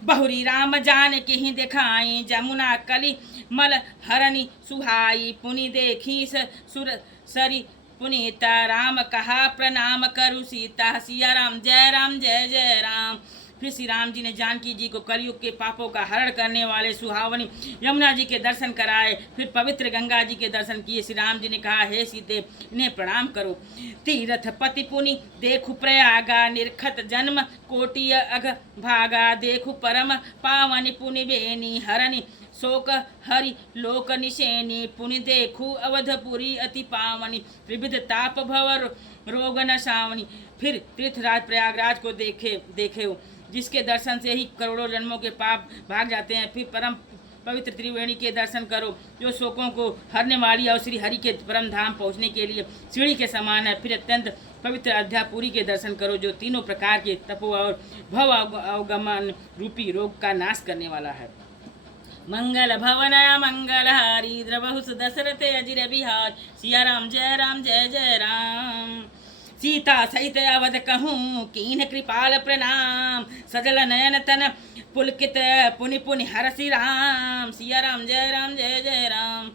बहुरी राम जान के ही दिखाई, जमुना कली मल हरणी सुहाई। पुनि देखी सुर सरी पुनीता, राम कहा प्रणाम करु सीता। सिया राम जय जय राम। फिर श्री राम जी ने जानकी जी को कलयुग के पापों का हरण करने वाले सुहावनी यमुना जी के दर्शन कराए। फिर पवित्र गंगा जी के दर्शन किए। श्री राम जी ने कहा, हे सीते, इन्हें प्रणाम करो। तीर्थ पति पुनि देखु प्रयागा, निरखत जन्म कोटि अघ भागा। देखु परम पावनि पुनि बेनी, हरनि शोक हरि लोक निशेनी, पुण्य देखू अवधपुरी अति पावनी, त्रिविध ताप भव रोग न सावनी। फिर तीर्थराज प्रयागराज को देखे जिसके दर्शन से ही करोड़ों जन्मों के पाप भाग जाते हैं। फिर परम पवित्र त्रिवेणी के दर्शन करो जो शोकों को हरने वाली और श्री हरि के परम धाम पहुँचने के लिए सीढ़ी के समान है। फिर अत्यंत पवित्र अध्यापुरी के दर्शन करो जो तीनों प्रकार के तपो और भव अवगमन रूपी रोग का नाश करने वाला है। मंगल भवन मंगल हारी, द्रवहु दशरथ अजिर बिहार, सिया राम जय जय राम। सीता सहित अवध कहूँ कीन कृपाल प्रणाम, सजल नयन तन पुलकित पुनि पुनि हरसि राम, सिया राम जय जय राम।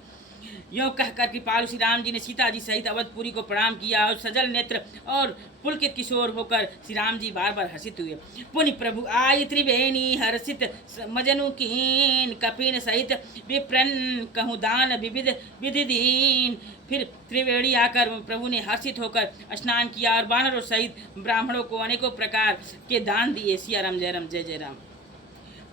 यों कहकर कृपालु श्री राम जी ने सीता जी सहित अवधपुरी को प्रणाम किया और सजल नेत्र और पुलकित किशोर होकर श्री राम जी बार बार हर्षित हुए। पुनि प्रभु आय त्रिवेणी, हर्षित मजनु कीन, कपिन सहित विप्रन कहूँ दान विविध विधि दीन। फिर त्रिवेणी आकर प्रभु ने हर्षित होकर स्नान किया और वानरों सहित ब्राह्मणों को अनेकों प्रकार के दान दिए। सिया राम जय जय राम।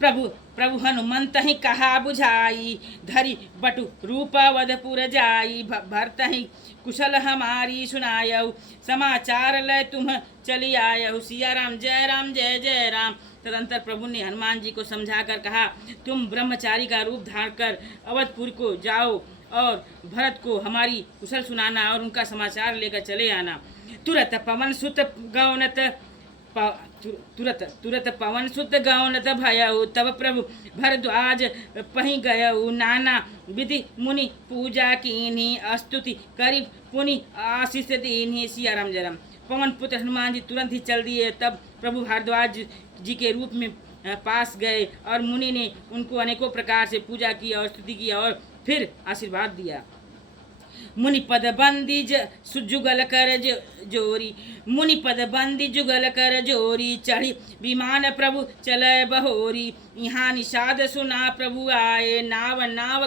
प्रभु हनुमंत ही कहा बुझाई, धरि बटु रूप अवधपुर जाई, भरत ही कुशल हमारी सुनायऊ, समाचार लय तुम चली आयऊ। सिया राम जय जय राम। तदंतर प्रभु ने हनुमान जी को समझाकर कहा, तुम ब्रह्मचारी का रूप धारण कर अवधपुर को जाओ और भरत को हमारी कुशल सुनाना और उनका समाचार लेकर चले आना। तुरत पवन सुत पवन सुत गौनत भयऊ, तब प्रभु भरद्वाज पही गयऊ, नाना विधि मुनि पूजा कीन्ही, स्तुति करी पुनि आशीष दीन्ही। सिया राम जय राम। पवन पुत्र हनुमान जी तुरंत ही चल दिए। तब प्रभु भारद्वाज जी के रूप में पास गए और मुनि ने उनको अनेकों प्रकार से पूजा की और स्तुति की और फिर आशीर्वाद दिया। मुनि पद बंदी जुगल कर जोरी, मुनि पद बंदी जुगल कर जोरी, चढ़ी विमान प्रभु चले बहोरी, यहाँ निषाद सुना प्रभु आए, नाव नाव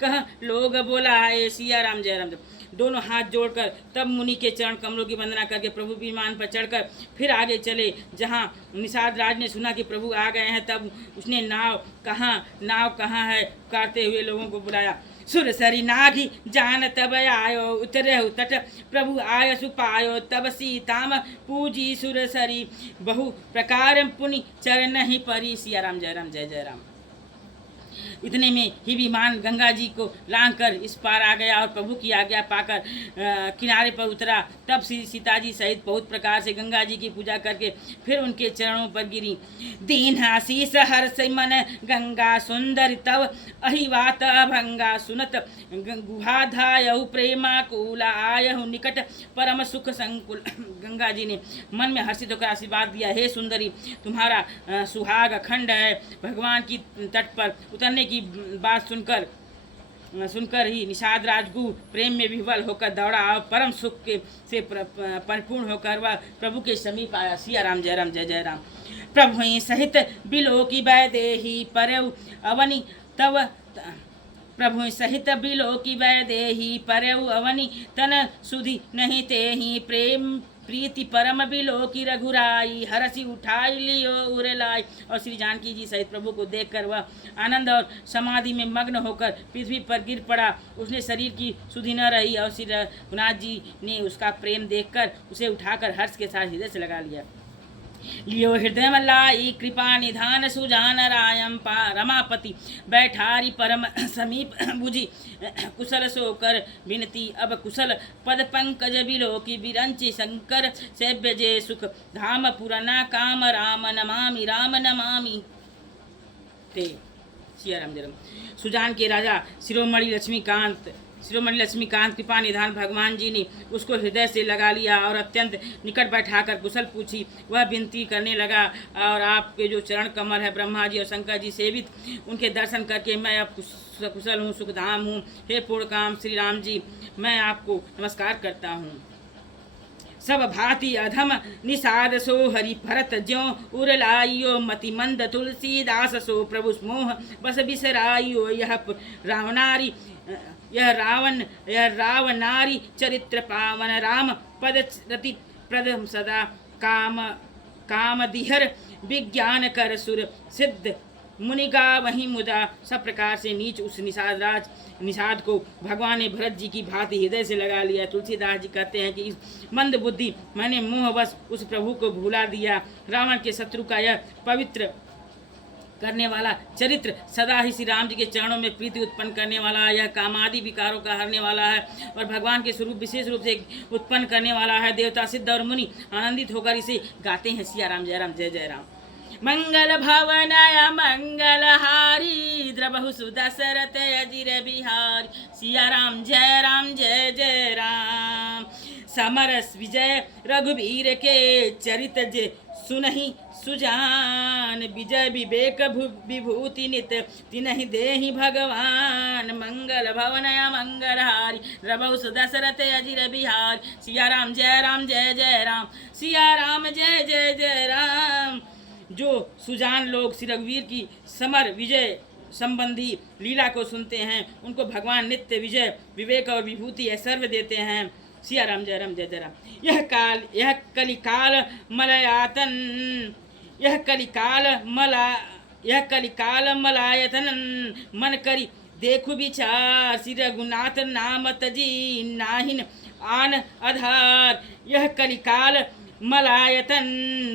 कह लोग बोलाए। सिया राम जय राम। दोनों हाथ जोड़कर तब मुनि के चरण कमलों की वंदना करके प्रभु विमान पर चढ़कर फिर आगे चले। जहाँ निषाद राज ने सुना कि प्रभु आ गए हैं तब उसने नाव कहाँ है पुकारते हुए लोगों को बुलाया। सुरसरी नाघी जान तब आयो, उतरे तट प्रभु आय सुपायो, तब सीताम पूजी सुरसरी, बहु प्रकार पुनि चरण ही परी। सिया राम जय जय राम। इतने में ही विमान गंगा जी को लांघ कर इस पार आ गया और प्रभु की आज्ञा पाकर किनारे पर उतरा। तब श्री सीता जी सहित बहुत प्रकार से गंगा जी की पूजा करके फिर उनके चरणों पर गिरी। दीन आशीष हर्ष मन गंगा सुंदर, तब अहिवात भंगा, सुनत गुहाधायहु प्रेमा कूला, आयहु निकट परम सुख संकुल। गंगा जी ने मन में हर्षित होकर आशीर्वाद दिया, हे सुंदरी, तुम्हारा सुहाग अखंड है। भगवान की तट पर उतरने की बात सुनकर ही निषाद राजगु प्रेम में विह्वल होकर दौड़ा और परम सुख से परिपूर्ण होकर वह प्रभु के समीप आया। सिया राम जय जय राम। प्रभु सहित बिलो की वैदेही परऊ अवनी, तब प्रभु सहित बिलो की वैदेही परऊ अवनी, तन सुधि नहीं तेहि, प्रेम प्रीति परम बिलो की रघुराई, हरसी उठाई लियो उरलाई। और श्री जानकी जी सहित प्रभु को देखकर वह आनंद और समाधि में मग्न होकर पृथ्वी पर गिर पड़ा। उसने शरीर की सुधि न रही और श्री रघुनाथ जी ने उसका प्रेम देखकर उसे उठाकर हर्ष के साथ हृदय से लगा लिया। लियो हृदय लाई कृपा निधान सुजान रायम रमापति, बैठारी परम समीप बुझी, कुशल सोकर विनती अब कुशल, पद पंकज बिलो की बिरंची, शंकर सेव्य जे सुख धाम पुरना, काम राम नमामि ते। सिया राम जय राम। सुजान के राजा शिरोमणि लक्ष्मीकांत कृपा निधान भगवान जी ने उसको हृदय से लगा लिया और अत्यंत निकट बैठाकर कुशल पूछी। वह विनती करने लगा, और आपके जो चरण कमल है ब्रह्मा जी और शंकर जी सेवित, उनके दर्शन करके मैं अब कुशल हूँ, सुखधाम हूँ। हे पूर्ण काम श्री राम जी, मैं आपको नमस्कार करता हूँ। सब भांति अधम निषाद सो, हरि भरत ज्यों उरलाइयो, मति मंद तुलसीदास सो, प्रभु मोह बस बिसराइयो। यह रावनारी चरित्र पावन, राम पद रति प्रद सदा, काम दिहर विज्ञान कर सुर सिद्ध, मुनिगा वहीं मुदा। सब प्रकार से नीच उस निषाद को भगवान ने भरत जी की भांति हृदय से लगा लिया। तुलसीदास जी कहते हैं कि इस मंद बुद्धि मैंने मोहवश उस प्रभु को भुला दिया। रावण के शत्रु का यह पवित्र करने वाला चरित्र सदा ही श्री राम जी के चरणों में प्रीति उत्पन्न करने वाला है। यह कामादि विकारों का हरने वाला है और भगवान के स्वरूप विशेष रूप से उत्पन्न करने वाला है। देवता सिद्ध और मुनि आनंदित होकर इसे गाते हैं। सिया राम जय राम जय जय राम। मंगल भवनय मंगलहारी द्रबहु सुदशरथ अजिर बिहारी। सिया राम जय जय राम। समरस विजय रघुवीर के चरित जे सुनहि सुजान। विजय विवेक विभूति नित तिनहि देहि भगवान। मंगल भवनय मंगलहारी द्रबहु सुदशरथ अजिर बिहारी। सिया राम जय जय राम। सिया राम जय जय राम। जो सुजान लोग श्री रघुवीर की समर विजय संबंधी लीला को सुनते हैं उनको भगवान नित्य विजय विवेक और विभूति ऐश्वर्य देते हैं। सिया राम जय जय राम। यह कलिकाल मलायतन मन करी देखु विचार। श्री रघुनाथ नाम तजी नाहिन आन आधार। यह कलिकाल मलायतन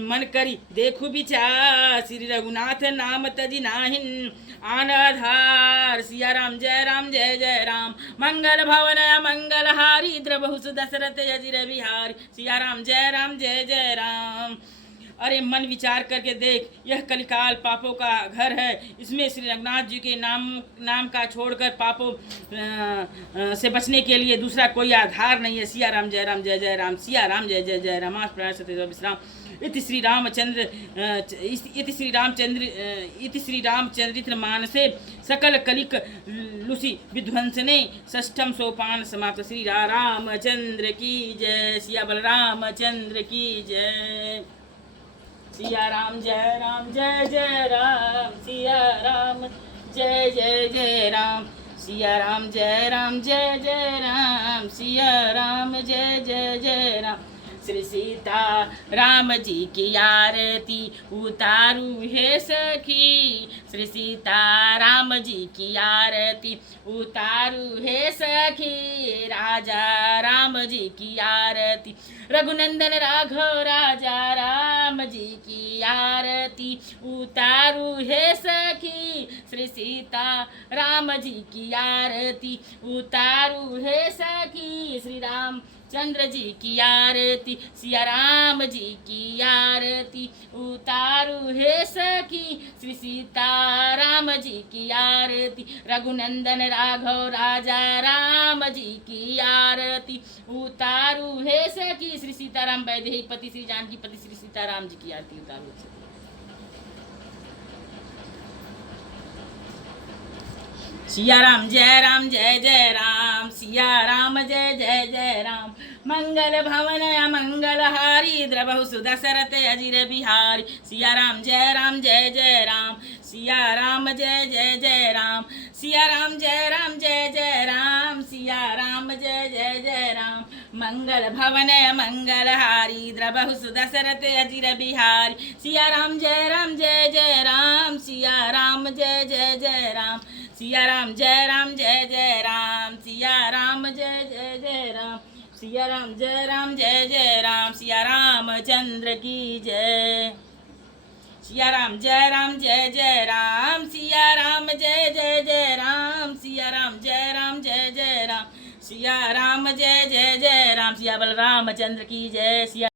मन करी देखु विचार। श्री रघुनाथ नाम तजी नाहिन आन आधार। सिया राम जय जय राम। मंगल भवन मंगलहारी द्रबहु सुदशरथ अजिर बिहारी। सिया राम जय जय राम। अरे मन विचार करके देख, यह कलिकाल पापों का घर है। इसमें श्री रघुनाथ जी के नाम का छोड़कर पापों से बचने के लिए दूसरा कोई आधार नहीं है। सिया राम जय जय राम। सिया राम जय जय राम। विश्राम। इति श्री रामचंद्रित्र मानसे सकल कलिक लुसी विध्वंसने षष्ठम सोपान समाप्त। श्री रामचंद्र की जय। सिया बलरामचंद्र की जय। सिया राम जय जय राम। सिया राम जय जय राम। सिया राम जय जय राम। सिया राम जय जय राम। श्री सीता राम जी की आरती उतारू है सखी। श्री सीता राम जी की आरती उतारू है सखी। राजा राम जी की आरती रघुनंदन राघव राजा राम जी की आरती उतारू है सखी। श्री सीता राम जी की आरती उतारू है सखी। श्री राम चंद्र जी की आरती सिया राम जी की आरती उतारू है सखी। श्री सीता राम जी की आरती रघुनंदन राघव राजा राम जी की आरती उतारू है सखी। श्री सीताराम वैदेही पति श्री जानकी पति श्री सीताराम जी की आरती उतारू है। सिया राम जय जय राम। सिया राम जय जय राम। मंगल भवन मंगलहारी द्रबहु सुदशरथ अजिर बिहारी। सिया राम जय जय राम। सिया राम जय जय राम। सिया राम जय जय राम। सिया राम जय जय राम। मंगल भवन मंगलहारी द्रबहु सुदशरथ अजिर बिहारी। सिया राम जय जय राम। सिया राम जय जय राम। सिया राम जय जय राम। सिया राम जय जय राम। सिया राम जय जय राम। सिया रामचंद्र की जय। सिया राम जय जय राम। सिया राम जय जय राम। सिया राम जय जय राम। सिया राम जय जय राम। सिया बलरामचंद्र की जय। सिया